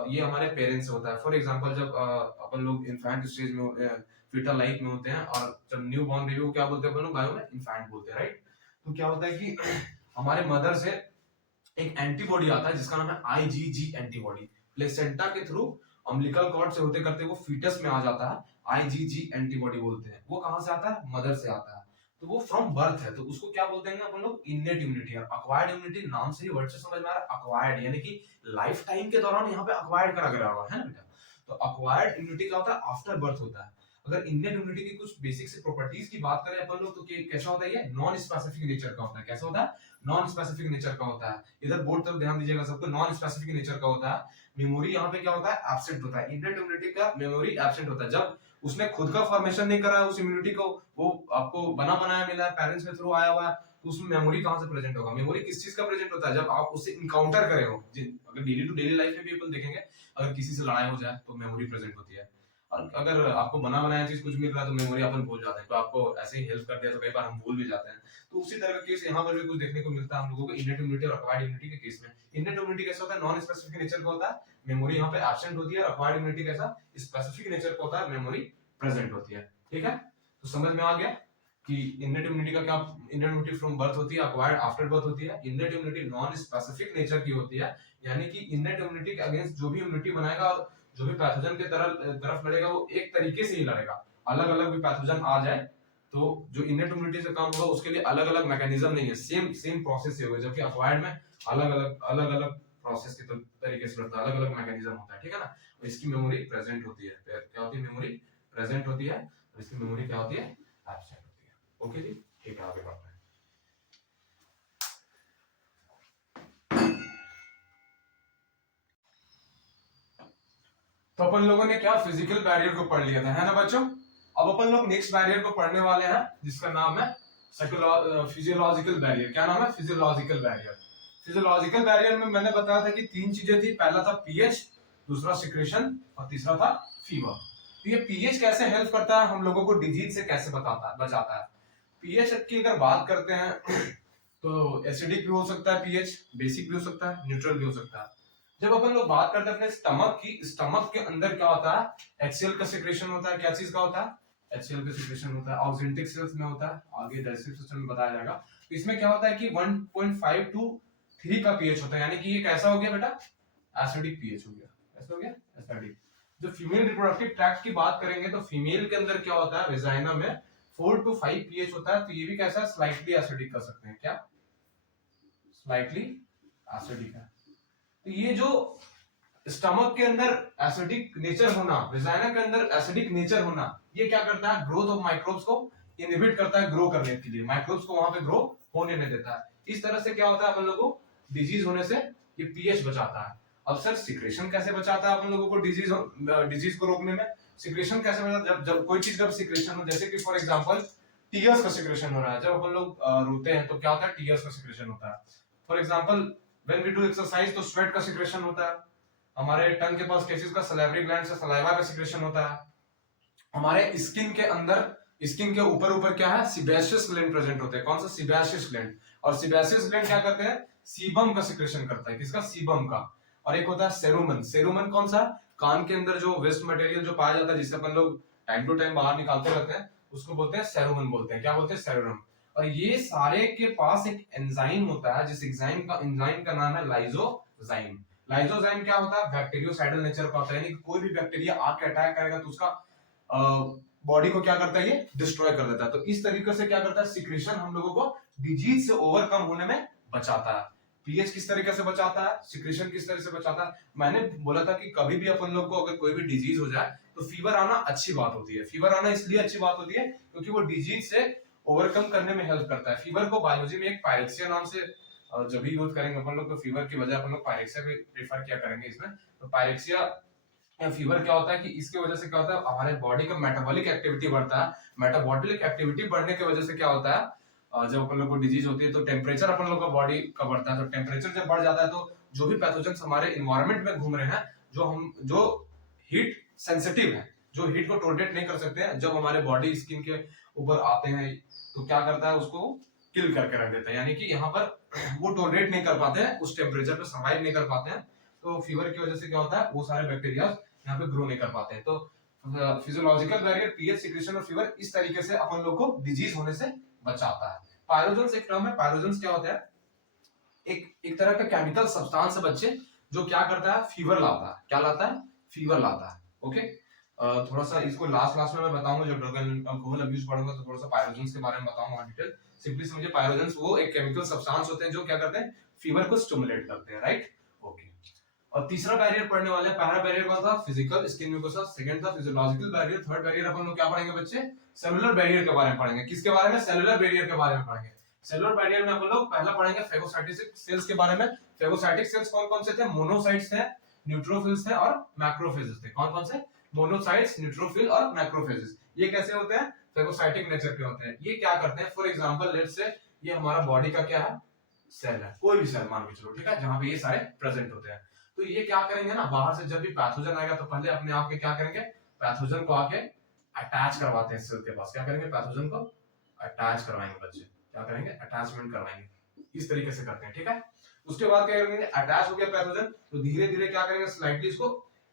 ये हमारे पेरेंट्स से होता है। फॉर एग्जांपल जब अपन लोग इन्फेंट स्टेज में फीटल लाइफ में होते हैं, और जब न्यू बॉर्न बेबी को क्या बोलते हैं अपन लोग, बायो में इन्फेंट बोलते हैं, राइट। तो क्या होता है कि हमारे मदर से एक एंटीबॉडी आता है जिसका नाम है आईजीजी एंटीबॉडी, प्लेसेंटा के थ्रू अम्बिलिकल कॉर्ड से होते करते वो फीटस में आ जाता है, आईजीजी एंटीबॉडी बोलते हैं। वो कहां से आता है, मदर से आता है, तो वो फ्रॉम बर्थ है, तो उसको क्या बोलते हैं अपन लोग, इनेट इम्यूनिटी। और एक्वायर्ड इम्यूनिटी नाम से ही वर्ड से समझ में आ रहा है, एक्वायर्ड यानी कि लाइफ टाइम के दौरान यहाँ पे एक्वायर्ड करा गया हुआ है ना बेटा। तो एक्वायर्ड इम्यूनिटी क्या होता है, आफ्टर बर्थ होता है। अगर इनेट इम्यूनिटी की कुछ बेसिक से प्रॉपर्टीज की बात करें अपन लोग तो कैसा होता है, ये नॉन स्पेसिफिक नेचर का होता है। कैसा होता है, नॉन स्पेसिफिक नेचर का होता है। इधर बोर्ड तरफ ध्यान दीजिएगा सबको, नॉन स्पेसिफिक नेचर का होता है। मेमोरी यहाँ पे क्या होता है, एब्सेंट होता है। इनेट इम्यूनिटी का मेमोरी एब्सेंट होता है। जब उसने खुद का फॉर्मेशन नहीं करा है उस इम्यूनिटी को, वो आपको बना बनाया मिला है, पेरेंट्स के थ्रू आया हुआ है, तो उसमें मेमोरी कहां से प्रेजेंट होगा? मेमोरी किस चीज का प्रेजेंट होता है? जब आप उससे इनकाउंटर करे हो। अगर डेली टू डेली लाइफ में भी अपन देखेंगे, अगर किसी से लड़ाई हो जाए तो मेमोरी प्रेजेंट होती है। और अगर आपको बना बनाया चीज कुछ मिल रहा है तो मेमोरी अपन भूल जाते हैं। तो आपको ऐसे ही हेल्प कर दिया तो कई बार हम भूल भी जाते हैं। तो उसी तरह का केस यहाँ पर भी कुछ देखने को मिलता है हम लोगों को इनेट इम्यूनिटी और अक्वायर्ड इम्यूनिटी के केस में। इनेट इम्यूनिटी कैसा होता है? नॉन स्पेसिफिक नेचर का होता है, मेमोरी यहाँ पे एब्सेंट होती है। और अक्वायर्ड इम्यूनिटी कैसा? स्पेसिफिक नेचर का होता है, मेमोरी प्रेजेंट होती है। ठीक है, तो समझ में आ गया कि इनेट इम्यूनिटी का क्या? इनेट इम्यूनिटी फ्रॉम बर्थ होती है, अक्वायर्ड आफ्टर बर्थ होती है। Innate immunity non specific nature की होती है, यानी कि इनेट इम्यूनिटी के अगेंस्ट जो भी इम्यूनिटी बनाएगा और जो भी पैथोजन के तरफ लड़ेगा वो एक तरीके से ही लड़ेगा। अलग अलग भी पैथोजन आ जाए तो जो इनेट इम्यूनिटी से काम होगा उसके लिए अलग अलग मैकेनिज्म नहीं है, सेम प्रोसेस से होगा। जबकि अक्वायर्ड में अलग अलग प्रोसेस के तरीके से लड़ता है, अलग अलग मैकेनिज्म होता है। ठीक है ना, तो इसकी मेमोरी प्रेजेंट होती है। क्या होती है? मेमोरी प्रेजेंट होती है। और इसकी मेमोरी क्या होती है? एब्सेंट होती है। ओके जी, ठीक है, आगे बढ़ते हैं। तो अपन लोगों ने क्या फिजिकल बैरियर को पढ़ लिया था, है ना बच्चों? अब अपन लोग नेक्स्ट बैरियर को पढ़ने वाले हैं जिसका नाम है फिजियोलॉजिकल बैरियर। क्या नाम है? Physiological barrier. फिजियोलॉजिकल बैरियर में मैंने बताया था कि तीन चीजें थी। पहला था पीएच, दूसरा सिक्रेशन और तीसरा था फीवर। तो ये पीएच कैसे हेल्प करता है हम लोगों को डिजीज से कैसे बचाता है? पीएच की अगर बात करते हैं तो एसिडिक भी हो सकता है पीएच, बेसिक भी हो सकता है, न्यूट्रल भी हो सकता है। जब अपन लोग बात करते हैं अपने स्टमक की, स्टमक के अंदर क्या होता है? एचसीएल का सिक्रेशन होता है। क्या चीज का होता है? एचसीएल का सिक्रेशन होता है। ऑक्जेंटिक सेल्स में होता है, आगे डाइजेस्टिव सिस्टम में बताया जाएगा। तो इसमें क्या होता है कि 1.5 to 3 का पीएच होता है, यानी कि ये कैसा हो गया बेटा? एसिडिक पीएच हो गया। कैसा हो गया? एसिडिक। जो फीमेल रिप्रोडक्टिव ट्रैक्ट की बात करेंगे तो फीमेल के अंदर क्या होता है? वेजाइना में 4 to 5 पीएच होता है। तो ये भी कैसा है? स्लाइटली एसिडिक कर सकते हैं। क्या? स्लाइटली एसिडिक है। तो ये जो स्टमक के अंदर एसिडिक नेचर होना, वेजाइना के अंदर एसिडिक नेचर होना, ये क्या करता है? ग्रोथ ऑफ माइक्रोब्स को इनहिबिट करता है, ग्रो करने के लिए माइक्रोब्स को वहां पे ग्रो होने नहीं देता है। इस तरह से क्या होता है अपन लोगों को डिजीज होने से ये पीएच बचाता है। अब सर सिक्रेशन कैसे बचाता है अपन लोगों को डिजीज को रोकने में? सिक्रेशन कैसे बचाता है? जब कोई चीज का सिक्रेशन हो, जैसे कि फॉर एग्जांपल टीयर्स का सिक्रेशन हो रहा है, जब अपन लोग रोते हैं तो क्या होता है? टीयर्स का सिक्रेशन होता है। For example when we do exercise तो स्वेट का सिक्रेशन होता है। हमारे टंग के पास केसेस का सलाइवरी ग्लैंड से सलाइवा का सिक्रेशन होता है। हमारे स्किन के अंदर, स्किन के ऊपर ऊपर क्या है? सीबेशियस ग्लैंड प्रेजेंट होते हैं। कौन सा? Sebaceous gland. और सीबेशियस ग्लैंड क्या करते हैं? सीबम का सिक्रेशन करता है। किसका? सीबम का। और एक होता है सेरुमन। सेरुमन कौन सा? कान के अंदर जो वेस्ट मटेरियल जो पाया जाता है जिससे अपन लोग टाइम टू टाइम बाहर निकालते रहते हैं, उसको बोलते हैं सेरुमन बोलते हैं। क्या बोलते हैं? सेरुमन। और ये सारे के पास एक एंजाइम होता है, जिस एंजाइम का नाम है लाइसोजाइम। लाइसोजाइम क्या होता है? बैक्टीरियोसाइडल नेचर का होता है, यानी कि कोई भी बैक्टीरिया आके अटैक करेगा तो उसका बॉडी को क्या करता है? ये डिस्ट्रॉय कर देता है। तो इस तरीके से क्या करता है? सिक्रेशन हम लोगों को डिजीज से ओवरकम होने में बचाता है। पीएच किस तरीके से बचाता है? सिक्रेशन किस तरह से बचाता है? मैंने बोला था कि कभी भी अपन लोग को अगर कोई भी डिजीज हो जाए तो फीवर आना अच्छी बात होती है। फीवर आना इसलिए अच्छी बात होती है क्योंकि वो डिजीज से ओवरकम करने में हेल्प करता है। फीवर को बायोलॉजी में एक पायरेक्सिया नाम से जब भी यूज करेंगे अपन लोग तो फीवर की वजह अपन लोग पायरेक्सिया भी प्रेफर किया करेंगे इसमें। तो पायरेक्सिया या फीवर क्या होता है कि इसके वजह से क्या होता है? हमारे बॉडी का मेटाबॉलिक एक्टिविटी बढ़ता है। मेटाबॉलिक एक्टिविटी बढ़ने की वजह से क्या होता है? जब अपन लोग को डिजीज होती है तो टेम्परेचर अपन लोग का बॉडी का बढ़ता है। तो टेम्परेचर जब बढ़ जाता है तो जो भी पैथोजेंस हमारे इन्वायरमेंट में घूम रहे हैं, जो हीट सेंसिटिव है, जो हीट को टॉलरेट नहीं कर सकते हैं, जब हमारे बॉडी स्किन के ऊपर आते हैं तो क्या करता है? उसको किल करके रख देता है। यानी कि यहाँ पर वो टॉलरेट नहीं कर पाते हैं, उस टेम्परेचर पे सर्वाइव नहीं कर पाते हैं। तो फीवर की वजह से क्या होता है? वो सारे बैक्टीरिया यहाँ पे ग्रो नहीं कर पाते हैं। तो फिजियोलॉजिकल बैरियर, पीएच, सिक्रेशन और फीवर इस तरीके से अपन लोग को डिजीज होने से बचाता है। पायरोजेंस एक टर्म है। पायरोजेंस क्या होता है? एक तरह का केमिकल सब्सटेंस है बच्चे, जो क्या करता है? फीवर लाता है। क्या लाता है? फीवर लाता है। ओके, थोड़ा सा इसको लास्ट में मैं बताऊंगा जब ड्रग एंड अल्कोहल अब्यूज पढ़ूंगा तो थोड़ा सा पायरोजेंस के बारे में बताऊंगा डिटेल। सिंपली समझिए, पायरोजेंस वो एक केमिकल सब्सटेंस होते हैं जो क्या करते हैं? फीवर को स्टिमुलेट करते हैं। Right, okay. और तीसरा बैरियर पढ़ने वाले हैं। पहला बैरियर कौन था? Physical skin mucosa. सेकंड था फिजियोलॉजिकल बैरियर। थर्ड बैरियर अपन लोग क्या पढ़ेंगे बच्चे? सेलुलर बैरियर के बारे में पढ़ेंगे। किसके बारे में? सेलुलर बैरियर के बारे में पढ़ेंगे। सेलुलर बैरियर में अपन लोग पहला पढ़ेंगे फेगोसाइटिक सेल्स के बारे में। फेगोसाइटिक सेल्स कौन कौन से थे? मोनोसाइट्स थे, न्यूट्रोफिल्स थे और मैक्रोफेजेस थे। कौन कौन से? मोनोसाइट्स, न्यूट्रोफिल और मैक्रोफेजेस। ये कैसे होते हैं? फेगोसाइटिक नेचर के होते हैं। ये क्या करते हैं? फॉर एग्जांपल लेट्स से ये हमारा बॉडी का क्या है? सेल है, कोई भी सेल मान के चलो, ठीक है, जहां पे ये सारे प्रेजेंट होते हैं। तो ये क्या करेंगे ना, बाहर से जब भी पैथोजन आएगा तो पहले अपने आप के क्या करेंगे? पैथोजन को आके अटैच करवाते हैं सेल के पास। क्या करेंगे? पैथोजन को अटैच करवाएंगे बच्चे। क्या करेंगे? अटैचमेंट करवाएंगे। इस तरीके से करते हैं, ठीक है। उसके बाद क्या करेंगे? अटैच हो गया पैथोजन तो धीरे धीरे क्या करेंगे? स्लाइटली इसको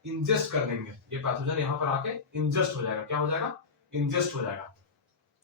इंजेस्ट कर देंगे। ये पैथोजन यहाँ पर आके इंजेस्ट हो जाएगा। क्या हो जाएगा? इंजेस्ट हो जाएगा,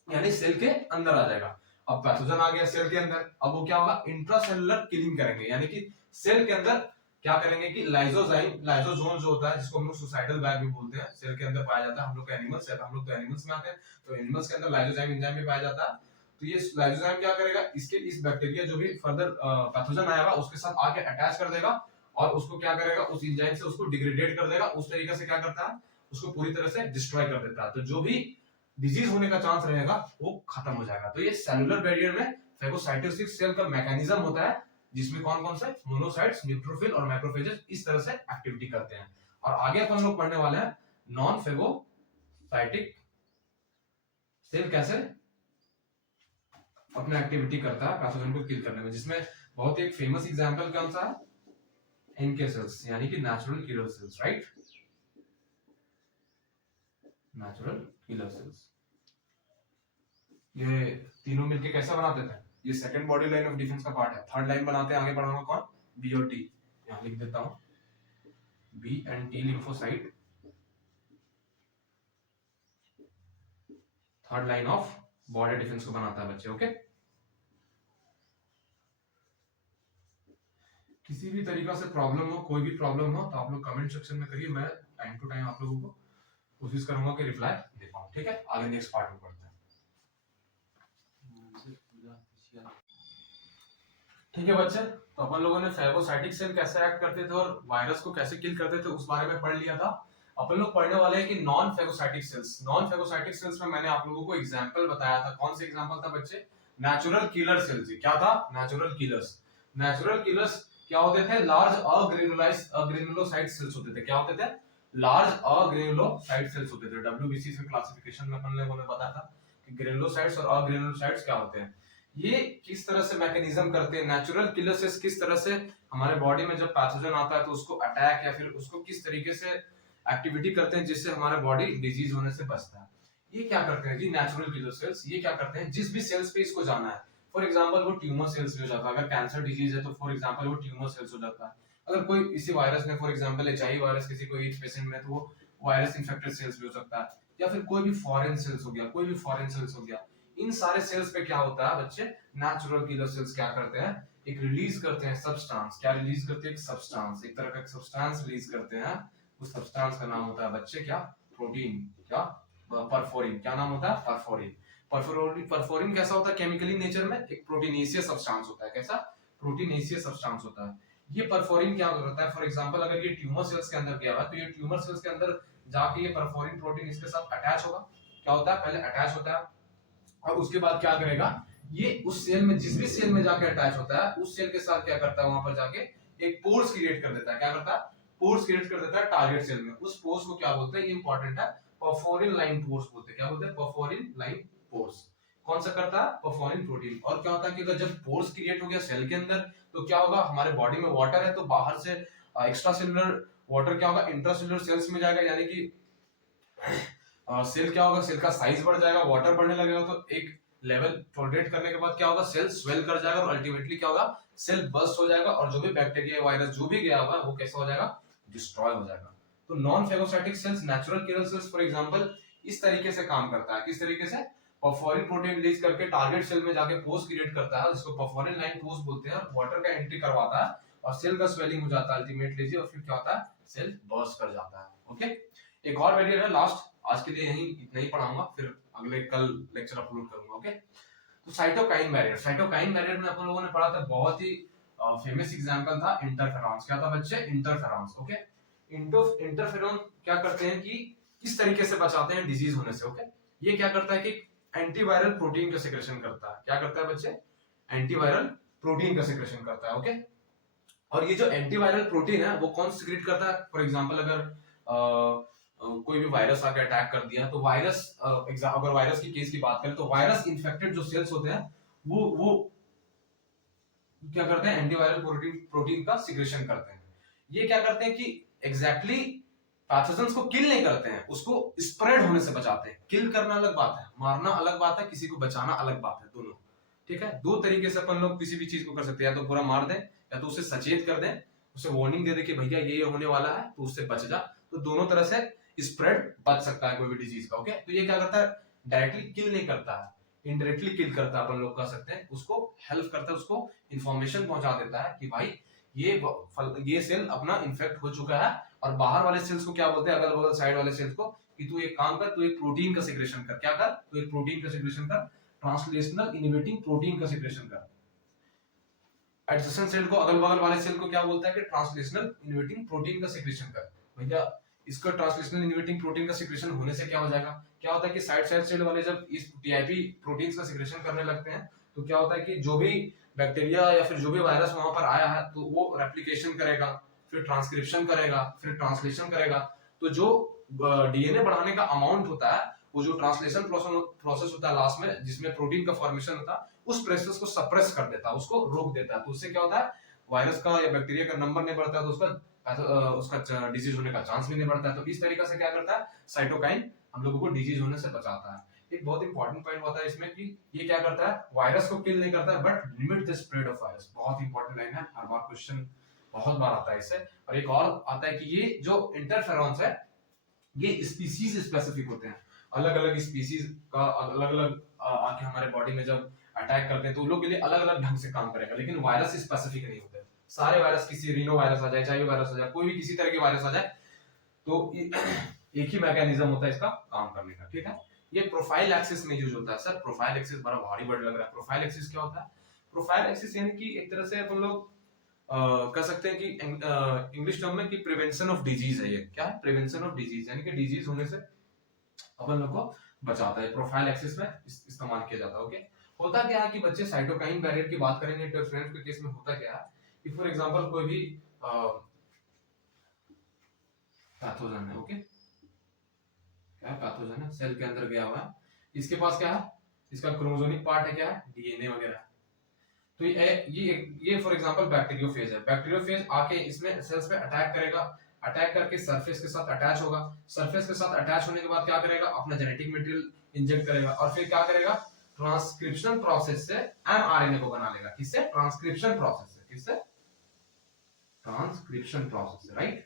यानी सेल के अंदर आ जाएगा। अब पैथोजन आ गया सेल के अंदर, अब वो क्या होगा? इंट्रासेलुलर किलिंग करेंगे, यानी कि सेल के अंदर क्या करेंगे कि लाइसोजाइम, लाइसोसोम जो होता है, जिसको हम लोग सुसाइडल बैग भी बोलते हैं, सेल के अंदर पाया जाता है। हम लोग तो एनिमल्स में आते हैं, तो एनिमल्स के अंदर लाइसोजाइम एंजाइम भी पाया जाता है। तो ये लाइसोजाइम क्या करेगा? इसके इस बैक्टीरिया जो भी फर्दर पैथोजन आएगा उसके साथ आके अटैच कर देगा और उसको क्या करेगा? उस एंजाइम से उसको डिग्रेडेट कर देगा। उस तरीके से क्या करता है? उसको पूरी तरह से डिस्ट्रॉय कर देता है। तो जो भी डिजीज होने का चांस रहेगा वो खत्म हो जाएगा। तो ये सेलुलर बैरियर में फेगोसाइटोसिस सेल का मैकेनिज्म होता है, जिसमें कौन कौन से? मोनोसाइट्स, न्यूट्रोफिल और मैक्रोफेजेस इस तरह से एक्टिविटी करते हैं। और आगे अपन लोग पढ़ने वाले हैं नॉन फेगोसाइटिक सेल कैसे अपना एक्टिविटी करता है पैथोजन को किल करने में, जिसमें बहुत ही एक फेमस एग्जांपल कौन सा है? एनके सेल्स, यानी कि natural killer sales, right? Natural killer sales ये तीनों मिलके कैसा बना देते हैं? ये second body line of defence का पार्ट है। थर्ड लाइन बनाते हैं, आगे बढ़ाऊंगा कौन? बी और टी। यहां लिख देता हूं, B and T lymphocyte, third line of body defence को बनाता है बच्चे। ओके, किसी भी तरीका से प्रॉब्लम हो, कोई भी प्रॉब्लम हो, तो आप लोग कमेंट सेक्शन में करिए। मैं टाइम टू टाइम आप लोगों को कोशिश करूंगा कि रिप्लाई दे पाऊं, ठीक है। आगे नेक्स्ट पार्ट में पढ़ते हैं, ठीक है बच्चे। तो अपन लोगों ने फेगोसाइटिक सेल कैसे एक्ट करते थे और वायरस को कैसे किल करते थे उस बारे में पढ़ लिया था। अपन लोग पढ़ने वाले हैं कि non phagocytic cells. Non phagocytic cells में मैंने आप लोगों को एग्जांपल बताया था। कौन से एग्जांपल था बच्चे? Natural killer sales. क्या था? Natural killers. नेचुरल किलर्स क्या होते थे? लार्ज अग्रेनुलोसाइट सेल्स होते थे। क्या होते थे? लार्ज अग्रेनुलोसाइट सेल्स होते थे। डब्ल्यूबीसी से क्लासिफिकेशन में अपन लोगों ने बताया था कि ग्रेनुलोसाइट्स और अग्रेनुलोसाइट्स क्या होते हैं। ये किस तरह से मैकेनिज्म करते हैं, नेचुरल किलर सेल्स किस तरह से हमारे बॉडी में जब पैथोजन आता है तो उसको अटैक या फिर उसको किस तरीके से एक्टिविटी करते हैं जिससे हमारा बॉडी डिजीज होने से बचता है। ये क्या करते हैं जी? नेचुरल किलर सेल्स ये क्या करते हैं? जिस भी सेल्स पे इसको जाना है, फॉर एग्जांपल वो ट्यूमर सेल्स भी हो जाता है। अगर कैंसर डिजीज है तो फॉर एग्जांपल वो ट्यूमर सेल्स हो जाता है। अगर कोई इसी वायरस में, फॉर एग्जांपल एचआईवी वायरस किसी को एच पेशेंट में, तो वो वायरस इन्फेक्टेड सेल्स भी हो सकता है। या फिर कोई भी फॉरेन सेल्स हो गया, कोई भी फॉरेन सेल्स हो गया। इन सारे सेल्स पे क्या होता है बच्चे? नेचुरल किलर सेल्स क्या करते हैं? एक रिलीज करते हैं सब्सटेंस। क्या रिलीज करते हैं? एक सब्सटेंस, एक तरह का सब्सटेंस रिलीज करते हैं। उस सब्सटेंस का नाम होता है बच्चे क्या? प्रोटीन। क्या? परफोरिन। क्या नाम होता है? परफोरिन। परफोरिन कैसा होता है केमिकली नेचर में? एक प्रोटीनेशियस सब्सटेंस होता है। कैसा? प्रोटीनेशियस सब्सटेंस होता है। ये परफोरिन क्या करता है? फॉर एग्जांपल अगर ये ट्यूमर सेल्स के अंदर गया हुआ है तो ये ट्यूमर सेल्स के अंदर जाके ये परफोरिन प्रोटीन इसके साथ अटैच होगा। क्या होता है? पहले अटैच होता है और उसके बाद क्या करेगा? ये उस सेल में, जिस भी सेल में जाके अटैच होता है, उस सेल के साथ क्या करता है? वहां पर जाके एक पोर्स क्रिएट कर देता है। क्या करता है? पोर्स क्रिएट कर देता है टारगेट सेल में। उस पोर्स को क्या बोलते हैं? ये इंपॉर्टेंट है, परफोरिन लाइन पोर्स बोलते हैं। क्या बोलते हैं? Perforin line pores. कौन सा करता है? Perforin protein. और क्या होता है कि अगर जब पोर्स क्रिएट हो गया सेल के अंदर तो क्या होगा? हमारे बॉडी में वाटर है तो बाहर से एक्स्ट्रा सेलुलर वाटर क्या होगा? इंट्रासेलुलर सेल्स में जाएगा, यानी कि सेल क्या होगा? सेल का साइज बढ़ जाएगा, वाटर बढ़ने लगेगा, तो एक लेवल टॉलरेट करने के बाद क्या होगा? सेल स्वेल कर जाएगा और अल्टीमेटली क्या होगा? सेल बर्स्ट हो जाएगा और जो भी बैक्टीरिया वायरस जो भी गया होगा वो कैसा हो जाएगा? डिस्ट्रॉय हो जाएगा। तो non phagocytic cells, natural killer cells for example इस तरीके से काम करता है। किस तरीके से? परफोरिन प्रोटीन रिलीज करके टारगेट सेल में जाके पोर्स क्रिएट करता है, जिसको परफोरिन लाइन पोर्स बोलते हैं। वाटर का एंट्री करवाता है और सेल का स्वेलिंग हो जाता है अल्टीमेटली, और फिर क्या होता है? सेल बर्स्ट कर जाता है। ओके, एक और बैरियर है लास्ट, आज के लिए यही इतना ही पढ़ाऊंगा, फिर अगले कल लेक्चर अपलोड करूंगा। ओके, तो साइटोकाइन बैरियर। साइटोकाइन बैरियर में अपन लोगों ने पढ़ा था, बहुत ही फेमस एग्जांपल था इंटरफेरॉन्स। क्या था बच्चे? इंटरफेरॉन्स। ओके, इंटरफेरॉन क्या करते हैं कि किस तरीके से बचाते हैं डिजीज होने से। ओके, ये क्या करता है कि एंटीवायरल प्रोटीन का सेक्रेशन करता है। क्या करता है बच्चे? एंटीवायरल प्रोटीन का सेक्रेशन करता है। ओके, और ये जो एंटीवायरल प्रोटीन है वो कौन सिक्रेट करता है? फॉर एग्जांपल अगर कोई भी वायरस आके अटैक कर दिया तो वायरस अगर वायरस की केस की बात करें तो वायरस इन्फेक्टेड जो सेल्स होते हैं वो क्या करते हैं? एंटीवायरल प्रोटीन प्रोटीन का सिक्रेशन करते हैं। ये क्या करते हैं कि एग्जैक्टली पैथोजेंस को किल नहीं करते हैं, उसको स्प्रेड होने से बचाते हैं। किल करना अलग बात है, मारना अलग बात है, किसी को बचाना अलग बात है, दोनों। ठीक है, दो तरीके से अपन लोग किसी भी चीज को कर सकते हैं, या तो पूरा मार दें या तो उसे सचेत कर दें, उसे वार्निंग दे दे कि भैया ये होने वाला है तो उससे बच जा। तो दोनों तरह से स्प्रेड बच सकता है कोई भी डिजीज का। ओके, तो ये क्या करता है? डायरेक्टली किल नहीं करता है, इनडायरेक्टली किल करता है, अपन लोग कह सकते हैं। उसको हेल्प करता है, उसको इंफॉर्मेशन पहुंचा देता है कि भाई ये सेल अपना इन्फेक्ट हो चुका है। और बाहर वाले सेल्स को क्या बोलते हैं, अगल बगल साइड वाले सेल्स को, कि तू एक काम कर, तू एक प्रोटीन का सिक्रेशन कर। क्या कर? तू एक प्रोटीन का सिक्रेशन कर, ट्रांसलेशनल इनहिबिटिंग प्रोटीन का सिक्रेशन कर। एडजेसेंट सेल को, अगल बगल वाले सेल को क्या बोलता है कि ट्रांसलेशनल इनहिबिटिंग प्रोटीन का सिक्रेशन कर। भैया इसका ट्रांसलेशनल इनहिबिटिंग प्रोटीन का सिक्रेशन होने से क्या हो जाएगा? क्या होता है कि साइड साइड सेल वाले जब इस टीआईपी प्रोटीन्स का सिक्रेशन करने लगते हैं तो क्या होता है कि जो भी बैक्टीरिया या फिर जो भी वायरस वहां पर आया है तो वो रेप्लिकेशन करेगा, फिर ट्रांसक्रिप्शन करेगा, फिर ट्रांसलेशन करेगा। तो जो डीएनए बढ़ाने का अमाउंट होता है, वो जो ट्रांसलेशन प्रोसेस होता है लास्ट में, जिसमें प्रोटीन का फॉर्मेशन होता है, उस प्रोसेस को सप्रेस कर देता है, उसको रोक देता है। तो उससे क्या होता है? वायरस का या बैक्टीरिया का नंबर नहीं बढ़ता है, तो उसका डिजीज होने का चांस भी नहीं बढ़ता है। तो इस तरीके से क्या करता है? साइटोकाइन हम लोगों को डिजीज होने से बचाता है। एक बहुत इंपॉर्टेंट पॉइंट होता है इसमें कि ये क्या करता है? वायरस को किल नहीं करता है, but limit the spread of virus. बहुत इंपॉर्टेंट लाइन है, हर बार क्वेश्चन बहुत बार आता है इससे। और एक और आता है कि ये जो इंटरफेरॉन्स है ये स्पीसीज स्पेसिफिक होते हैं। अलग अलग स्पीसीज का अलग अलग आके हमारे बॉडी में जब अटैक करते हैं तो उन लोग के लिए अलग अलग ढंग से काम करेगा, लेकिन वायरस स्पेसिफिक नहीं होते। सारे वायरस, किसी रीनो वायरस आ जाए, चाहे वायरस आ जाए, कोई भी किसी तरह के वायरस आ जाए, तो एक ही मैकेनिज्म होता है इसका काम करने का। ठीक है, ये प्रोफाइल एक्सिस में यूज होता है। सर प्रोफाइल एक्सिस बड़ा भारी वर्ड लग रहा है। प्रोफाइल एक्सिस क्या होता है? प्रोफाइल एक्सिस यानी कि एक तरह से अपन लोग कह सकते हैं कि इंग्लिश टर्म में कि प्रिवेंशन ऑफ डिजीज है। ये क्या है? प्रिवेंशन ऑफ डिजीज, यानी कि डिजीज होने से अपन लोग को बचाता है। प्रोफाइल एक्सिस में इस्तेमाल किया जाता है। ओके, होता क्या है कि बच्चे साइटोकाइन बैरियर की बात करेंगे इंटरफेरेंस के केस में होता क्या है कि फॉर एग्जांपल कोई भी पैथोजन है। ओके, क्या पैथोजन है? सेल के अंदर गया हुआ है, इसके पास क्या है? इसका क्रोमोसोमिक पार्ट है, क्या है? डीएनए वगैरह। तो ये फॉर एग्जांपल बैक्टीरियोफेज है। बैक्टीरियोफेज आके इसमें सेल्स पे अटैक करेगा, अटैक करके सरफेस के साथ अटैच होगा। सरफेस के साथ अटैच होने के बाद क्या करेगा? अपना जेनेटिक मटेरियल इंजेक्ट करेगा और फिर क्या करेगा? ट्रांसक्रिप्शन प्रोसेस से एमआरएनए को बना लेगा। किससे? ट्रांसक्रिप्शन प्रोसेस से। किससे? ट्रांसक्रिप्शन प्रोसेस से, राइट।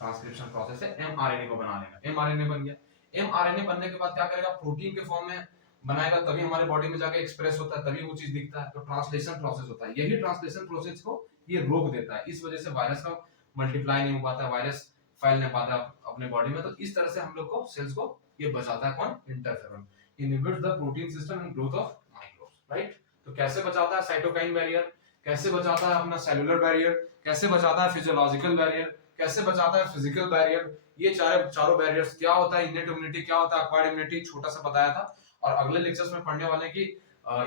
ट्रांसक्रिप्शन प्रोसेस से एमआरएनए को बना लेगा। एमआरएनए बन गया। एमआरएनए बनने के बाद क्या करेगा? प्रोटीन के फॉर्म में बनाएगा, तभी हमारे बॉडी में जाके एक्सप्रेस होता है, तभी वो चीज दिखता है। तो ट्रांसलेशन प्रोसेस होता है। यही ट्रांसलेशन प्रोसेस को ये रोक देता है। इस वजह से वायरस का मल्टीप्लाई नहीं हो पाता, वायरस फैल नहीं पाता अपने बॉडी में। तो इस तरह से हम लोग को सेल्स को ये बचाता है। कौन? Interferon inhibits the protein system and growth of microbes, right. तो कैसे बचाता है? Cytokine barrier. कैसे बचाता है? अपना सेलुलर बैरियर। कैसे बचाता है? Physiological barrier. कैसे बचाता है? Physical barrier. ये चारों बैरियर्स। क्या होता है इनेट इम्यूनिटी, क्या होता है एक्वायर्ड इम्यूनिटी, छोटा सा बताया था। और अगले लेक्चर्स में पढ़ने वाले की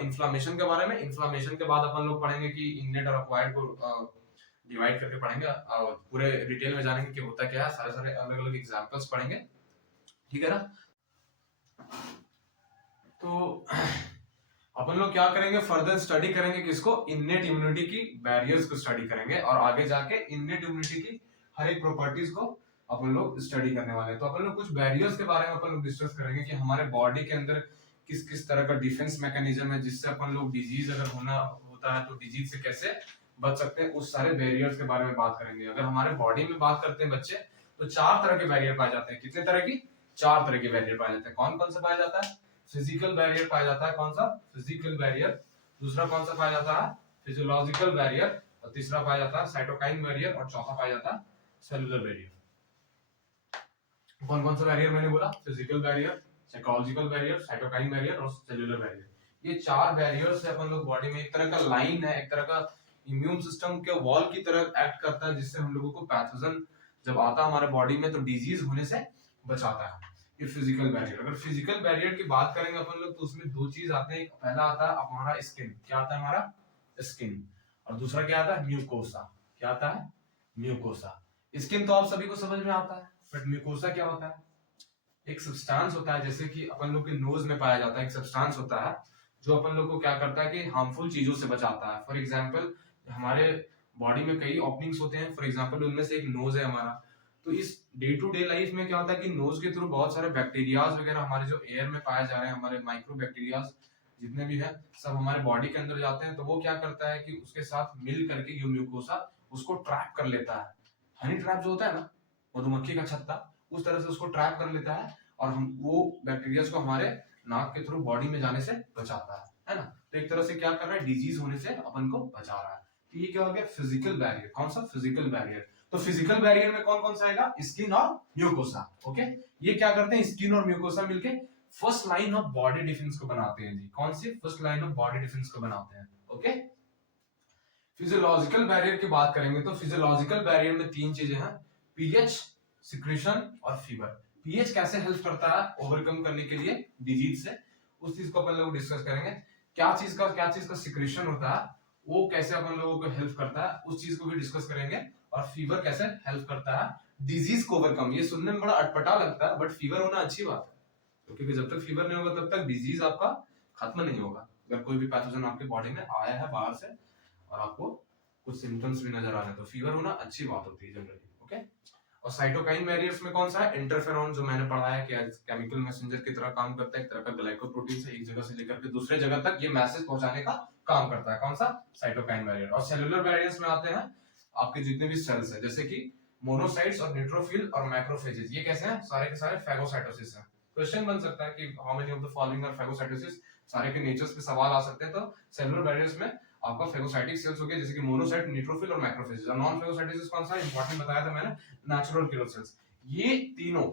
इन्फ्लेमेशन के बारे में। इन्फ्लेमेशन के बाद अपन लोग पढ़ेंगे कि इनेट और एक्वायर्ड को डिवाइड करके पढ़ेंगे, पूरे डिटेल में जानेंगे कि होता क्या है। सारे सारे अलग अलग एग्जांपल्स पढ़ेंगे, ठीक है ना। तो अपन लोग क्या करेंगे? फर्दर स्टडी करेंगे किसको? इनेट इम्यूनिटी की बैरियर्स को स्टडी करेंगे, और आगे जाके इनेट इम्यूनिटी की हर एक प्रॉपर्टीज को अपन लोग स्टडी करने वाले हैं। तो अपन लोग कुछ बैरियर्स के बारे में अपन लोग डिस्कस करेंगे कि हमारे बॉडी के अंदर किस किस तरह का डिफेंस मैकेनिज्म है, जिससे अपन लोग डिजीज अगर होना होता है तो डिजीज से कैसे बच सकते हैं। उस सारे बैरियर्स के बारे में बात करेंगे। अगर हमारे बॉडी में बात करते हैं बच्चे, तो 4 तरह के बैरियर पाए जाते हैं। कितने तरह की? 4 तरह के बैरियर पाए जाते हैं। कौन कौन से पाया जाता है? फिजिकल बैरियर पाया जाता है। कौन सा? Physical barrier. दूसरा कौन सा पाया जाता है? Physiological barrier. और तीसरा पाया जाता है साइटोकाइन बैरियर। और चौथा पाया जाता है सेलुलर बैरियर। कौन कौन सा बैरियर मैंने बोला? Physical barrier, psychological barrier, cytokine barrier और सेलुलर बैरियर। ये 4 बैरियर्स से अपन लोग बॉडी में एक तरह का लाइन है, एक तरह का इम्यून सिस्टम के वॉल की तरह एक्ट करता है, जिससे हम लोगों को पैथोजन जब आता है हमारे बॉडी में तो डिजीज होने से बचाता है। ये फिजिकल बैरियर। अगर फिजिकल बैरियर की बात करेंगे अपन लोग तो उसमें 2 चीज आते हैं। पहला आता है हमारा स्किन। क्या आता है? हमारा स्किन। और दूसरा क्या आता है, म्यूकोसा। क्या आता है, म्यूकोसा। स्किन तो आप सभी को समझ में आता है, बट म्यूकोसा क्या होता है, एक सब्सटेंस होता है, जैसे कि अपन लोग के नोज में पाया जाता है, एक सब्सटेंस होता है जो अपन लोग को क्या करता है कि हार्मफुल चीजों से बचाता है। फॉर एग्जाम्पल हमारे बॉडी में कई ओपनिंग्स होते हैं, फॉर एग्जाम्पल उनमें से एक नोज है हमारा। तो इस डे टू डे लाइफ में क्या होता है कि नोज के थ्रू बहुत सारे बैक्टीरियाज वगैरह हमारे जो एयर में पाए जा रहे हैं, हमारे माइक्रो बैक्टीरियाज जितने भी हैं सब हमारे बॉडी के अंदर जाते हैं। तो वो क्या करता है कि उसके साथ मिल करके जो म्यूकोसा उसको ट्रैप कर लेता है। हनी ट्रैप जो होता है ना, मधुमक्खी का छत्ता, उस तरह से उसको ट्रैप कर लेता है और हम वो बैक्टीरियाज को हमारे नाक के थ्रू बॉडी में जाने से बचाता है ना। तो एक तरह से क्या कर रहा है, डिजीज होने से अपन को बचा रहा है। तो ये क्या हो गया, फिजिकल बैरियर। कौन सा, फिजिकल बैरियर। तो फिजिकल बैरियर में कौन कौन सा आएगा, स्किन और म्यूकोसा। ओके, ये क्या करते हैं, स्किन और म्यूकोसा मिलके first line of body defence को बनाते हैं जी। कौन सी, first line of body defence को बनाते हैं। ओके, फिजियोलॉजिकल बैरियर की बात करेंगे तो फिजियोलॉजिकल बैरियर में तीन चीजें हैं, पीएच, सिक्रीशन और फीवर। पीएच कैसे हेल्प करता है ओवरकम करने के लिए डिजीज से, उस चीज को अपन लोग डिस्कस करेंगे। क्या चीज का सिक्रीशन होता है, वो कैसे अपन लोगों को हेल्प करता है, उस चीज को भी डिस्कस करेंगे। और फीवर कैसे हेल्प करता है डिजीज को ओवरकम। ये सुनने में बड़ा अटपटा लगता है, बट फीवर होना अच्छी बात है, क्योंकि जब तक फीवर नहीं होगा तब तक डिजीज आपका खत्म नहीं होगा। अगर कोई भी पैथोजन आपके बॉडी में आया है बाहर से और आपको कुछ सिम्टम्स भी नजर आ रहे हैं, तो फीवर होना अच्छी बात होती है जनरली। ओके, और साइटोकाइन बैरियर्स में कौन सा है, इंटरफेरॉन, जो मैंने पढ़ा है कि केमिकल मैसेंजर की तरह काम करता है, एक तरह का ग्लाइकोप्रोटीन से एक जगह से लेकर के दूसरे जगह तक ये मैसेज पहुंचाने का काम करता है। कौन सा, साइटोकाइन बैरियर। और सेलुलर बैरियर्स में आते हैं आपके जितने भी सेल्स हैं, जैसे कि मोनोसाइट्स और न्यूट्रोफिल और मैक्रोफेजेस। ये कैसे हैं, सारे के सारे फैगोसाइटोसिस हैं। क्वेश्चन बन सकता है कि how many of the following are phagocytosis, सारे के नेचर्स पे सवाल आ सकते हैं। तो सेलुलर बैरियर्स में आपका फेगोसाइटिक सेल्स हो गए, जैसे कि मोनोसाइट, न्यूट्रोफिल और मैक्रोफेजेस। और नॉन फेगोसाइटिस कौन सा, इंपॉर्टेंट बताया था मैंने, नेचुरल किलर सेल्स। ये तीनों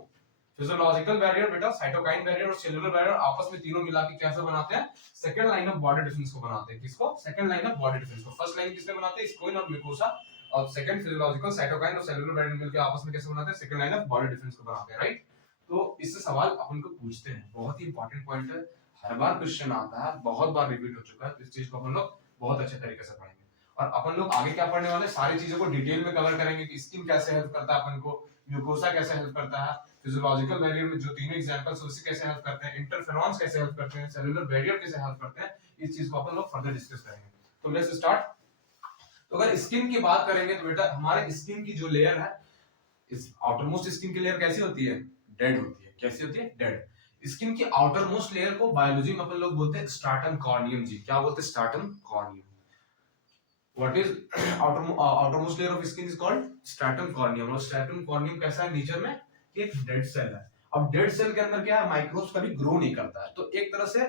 फिजियोलॉजिकल बैरियर बेटा, साइटोकाइन बैरियर और सेलुलर बैरियर आपस में तीनों मिला के कैसा बनाते हैं, second line of body defence को बनाते हैं। किसको, second line of body defence को। फर्स्ट लाइन किसने बनाते हैं, स्किन और म्यूकोसा, और सेकंड फिजियोलॉजिकल साइटोकाइन और सेलुलर बैरियर मिलकर आपस में कैसे बनाते हैं, second line of body defence को बनाते हैं, राइट। तो इससे सवाल अपन को पूछते हैं, बहुत ही इंपॉर्टेंट पॉइंट है, हर बार क्वेश्चन आता है, बहुत बार रिपीट हो चुका है। इस चीज को अपन लोग बहुत अच्छे तरीके से पढ़ेंगे। और अपन लोग आगे क्या पढ़ने वाले, सारी चीजों को डिटेल में कवर करेंगे कि स्किन कैसे हेल्प करता है अपन को, म्यूकोसा कैसे हेल्प करता है, फिजियोलॉजिकल बैरियर में जो तीनों एग्जांपल्स उससे कैसे हेल्प करते हैं, इंटरफेरॉन्स कैसे हेल्प करते हैं, सेलुलर बैरियर कैसे हेल्प करते हैं, इस चीज को अपन लोग फर्दर डिस्कस करेंगे। तो लेट्स स्टार्ट। तो अगर स्किन की बात करेंगे तो बेटा हमारे स्किन की जो लेयर है, इस आउटर मोस्ट स्किन की लेयर कैसी होती है, डेड होती है। कैसी होती है, डेड। स्किन की आउटर मोस्ट लेयर को बायोलॉजी में अपन लोग बोलते हैं स्ट्रैटम कॉर्नियम जी। क्या बोलते हैं, stratum corneum. What is outermost layer of skin is called stratum corneum। और stratum corneum कैसा है नेचर में, एक डेड सेल है। अब डेड सेल के अंदर क्या है, माइक्रोब्स कभी ग्रो नहीं करता है। तो एक तरह से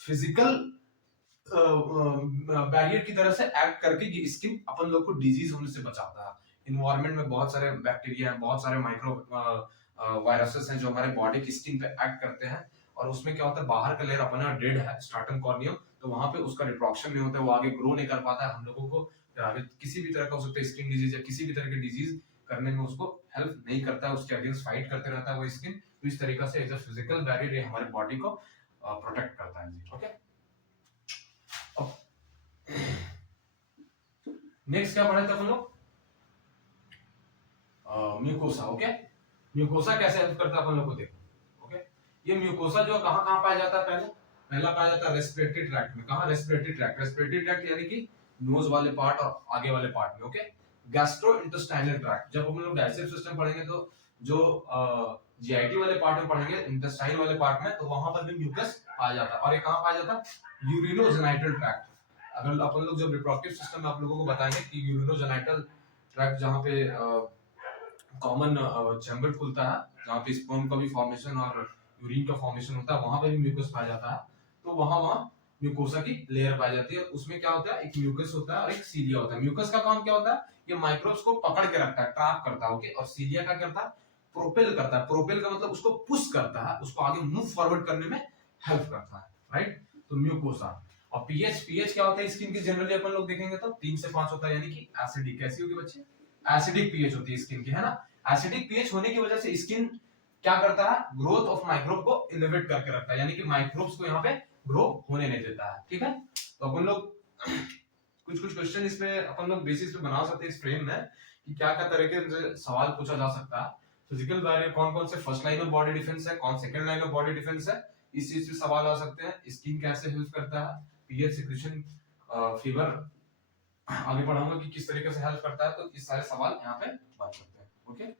फिजिकल बैरियर की तरह से एक्ट करके ये स्किन अपन लोग को डिजीज होने से बचाता है। इन्वायरमेंट में बहुत सारे बैक्टीरिया हैं, बहुत सारे माइक्रो वायरसेस हैं जो हमारे बॉडी की स्किन पे एक्ट करते हैं। और उसमें क्या होता है, बाहर का लेयर अपना डेड है, स्ट्रैटम कॉर्नियम, तो वहां पे उसका रिप्रोडक्शन नहीं होता है, वो आगे ग्रो नहीं कर पाता है। हम लोगों को आगे किसी भी तरह का हो सकता है स्किन डिजीज या किसी भी तरह की डिजीज करने में उसको हेल्प नहीं करता है, उसके अगेंस्ट फाइट करते रहता है वो स्किन। तो इस तरीके से एज अ फिजिकल बैरियर ये हमारे बॉडी को प्रोटेक्ट करता है जी। ओके, नेक्स्ट क्या पढ़े थे हम लोग, म्यूकोसा। ओके, म्यूकोसा कैसे हेल्प करता है अपन लोग को देखो। ओके, ये म्यूकोसा जो कहां कहां पाया जाता है, पहला पाया जाता है रेस्पिरेटरी ट्रैक्ट में। कहां, रेस्पिरेटरी ट्रैक्ट। रेस्पिरेटरी ट्रैक्ट यानी कि नोज वाले पार्ट और आगे वाले पार्ट में। ओके, गैस्ट्रोइंटेस्टाइनल ट्रैक्ट, जब हम लोग डाइजेस्टिव सिस्टम पढ़ेंगे तो जो जीआईटी वाले पार्ट में पढ़ेंगे, इंटेस्टाइन वाले पार्ट में, तो वहां पर भी म्यूकस पाया जाता है। और ये कहां पाया जाता है, यूरिनोजेनाइटल ट्रैक्ट। अगर अपन लोग जब रिप्रोडक्टिव सिस्टम में आप लोगों को बताएंगे कि यूरिनोजेनाइटल ट्रैक्ट जहां पे कॉमन चैम्बर खुलता है, जहां पे स्पर्म का भी फॉर्मेशन और यूरिन का फॉर्मेशन होता है, वहां पे भी म्यूकस पाया जाता है। तो वहां म्यूकोसा की लेयर पाई जाती है। उसमें क्या होता है, एक म्यूकस होता है और एक सीलिया होता है। म्यूकस का काम क्या होता है, ये माइक्रोब्स को पकड़ के रखता है, ट्रैप करता है। ओके, और सीलिया का करता है, प्रोपेल करता है। प्रोपेल का मतलब उसको पुश करता है, उसको आगे मूव फॉरवर्ड करने में हेल्प करता है, राइट। तो म्यूकोसा। और पीएच, पीएच क्या होता है स्किन की, जनरली अपन लोग देखेंगे तो 3 से 5 होता है, यानी कि एसिडिक। कैसी होगी बच्चे, एसिडिक पीएच होती है स्किन की, है ना। एसिडिक पीएच होने की वजह से स्किन क्या करता है, ग्रोथ ऑफ माइक्रोब को इनहिबिट करके रखता है, यानी कि माइक्रोब्स को यहाँ पे ग्रो होने नहीं देता है। ठीक है, तो अपन लोग कुछ कुछ क्वेश्चन इसमें अपन लोग बेसिस पे बना सकते हैं इस फ्रेम में कि क्या क्या तरह के सवाल पूछा जा सकता है। फिजिकल बैरियर कौन कौन से first line of body defence है, कौन second line of body defence है, इस चीज पे सवाल आ सकते हैं। स्किन कैसे हेल्प करता है, पीएच सिक्रेशन, फीवर आगे पढ़ाऊंगा कि किस तरीके से हेल्प करता है। तो इस सारे सवाल यहाँ पे बन सकते हैं। ओके।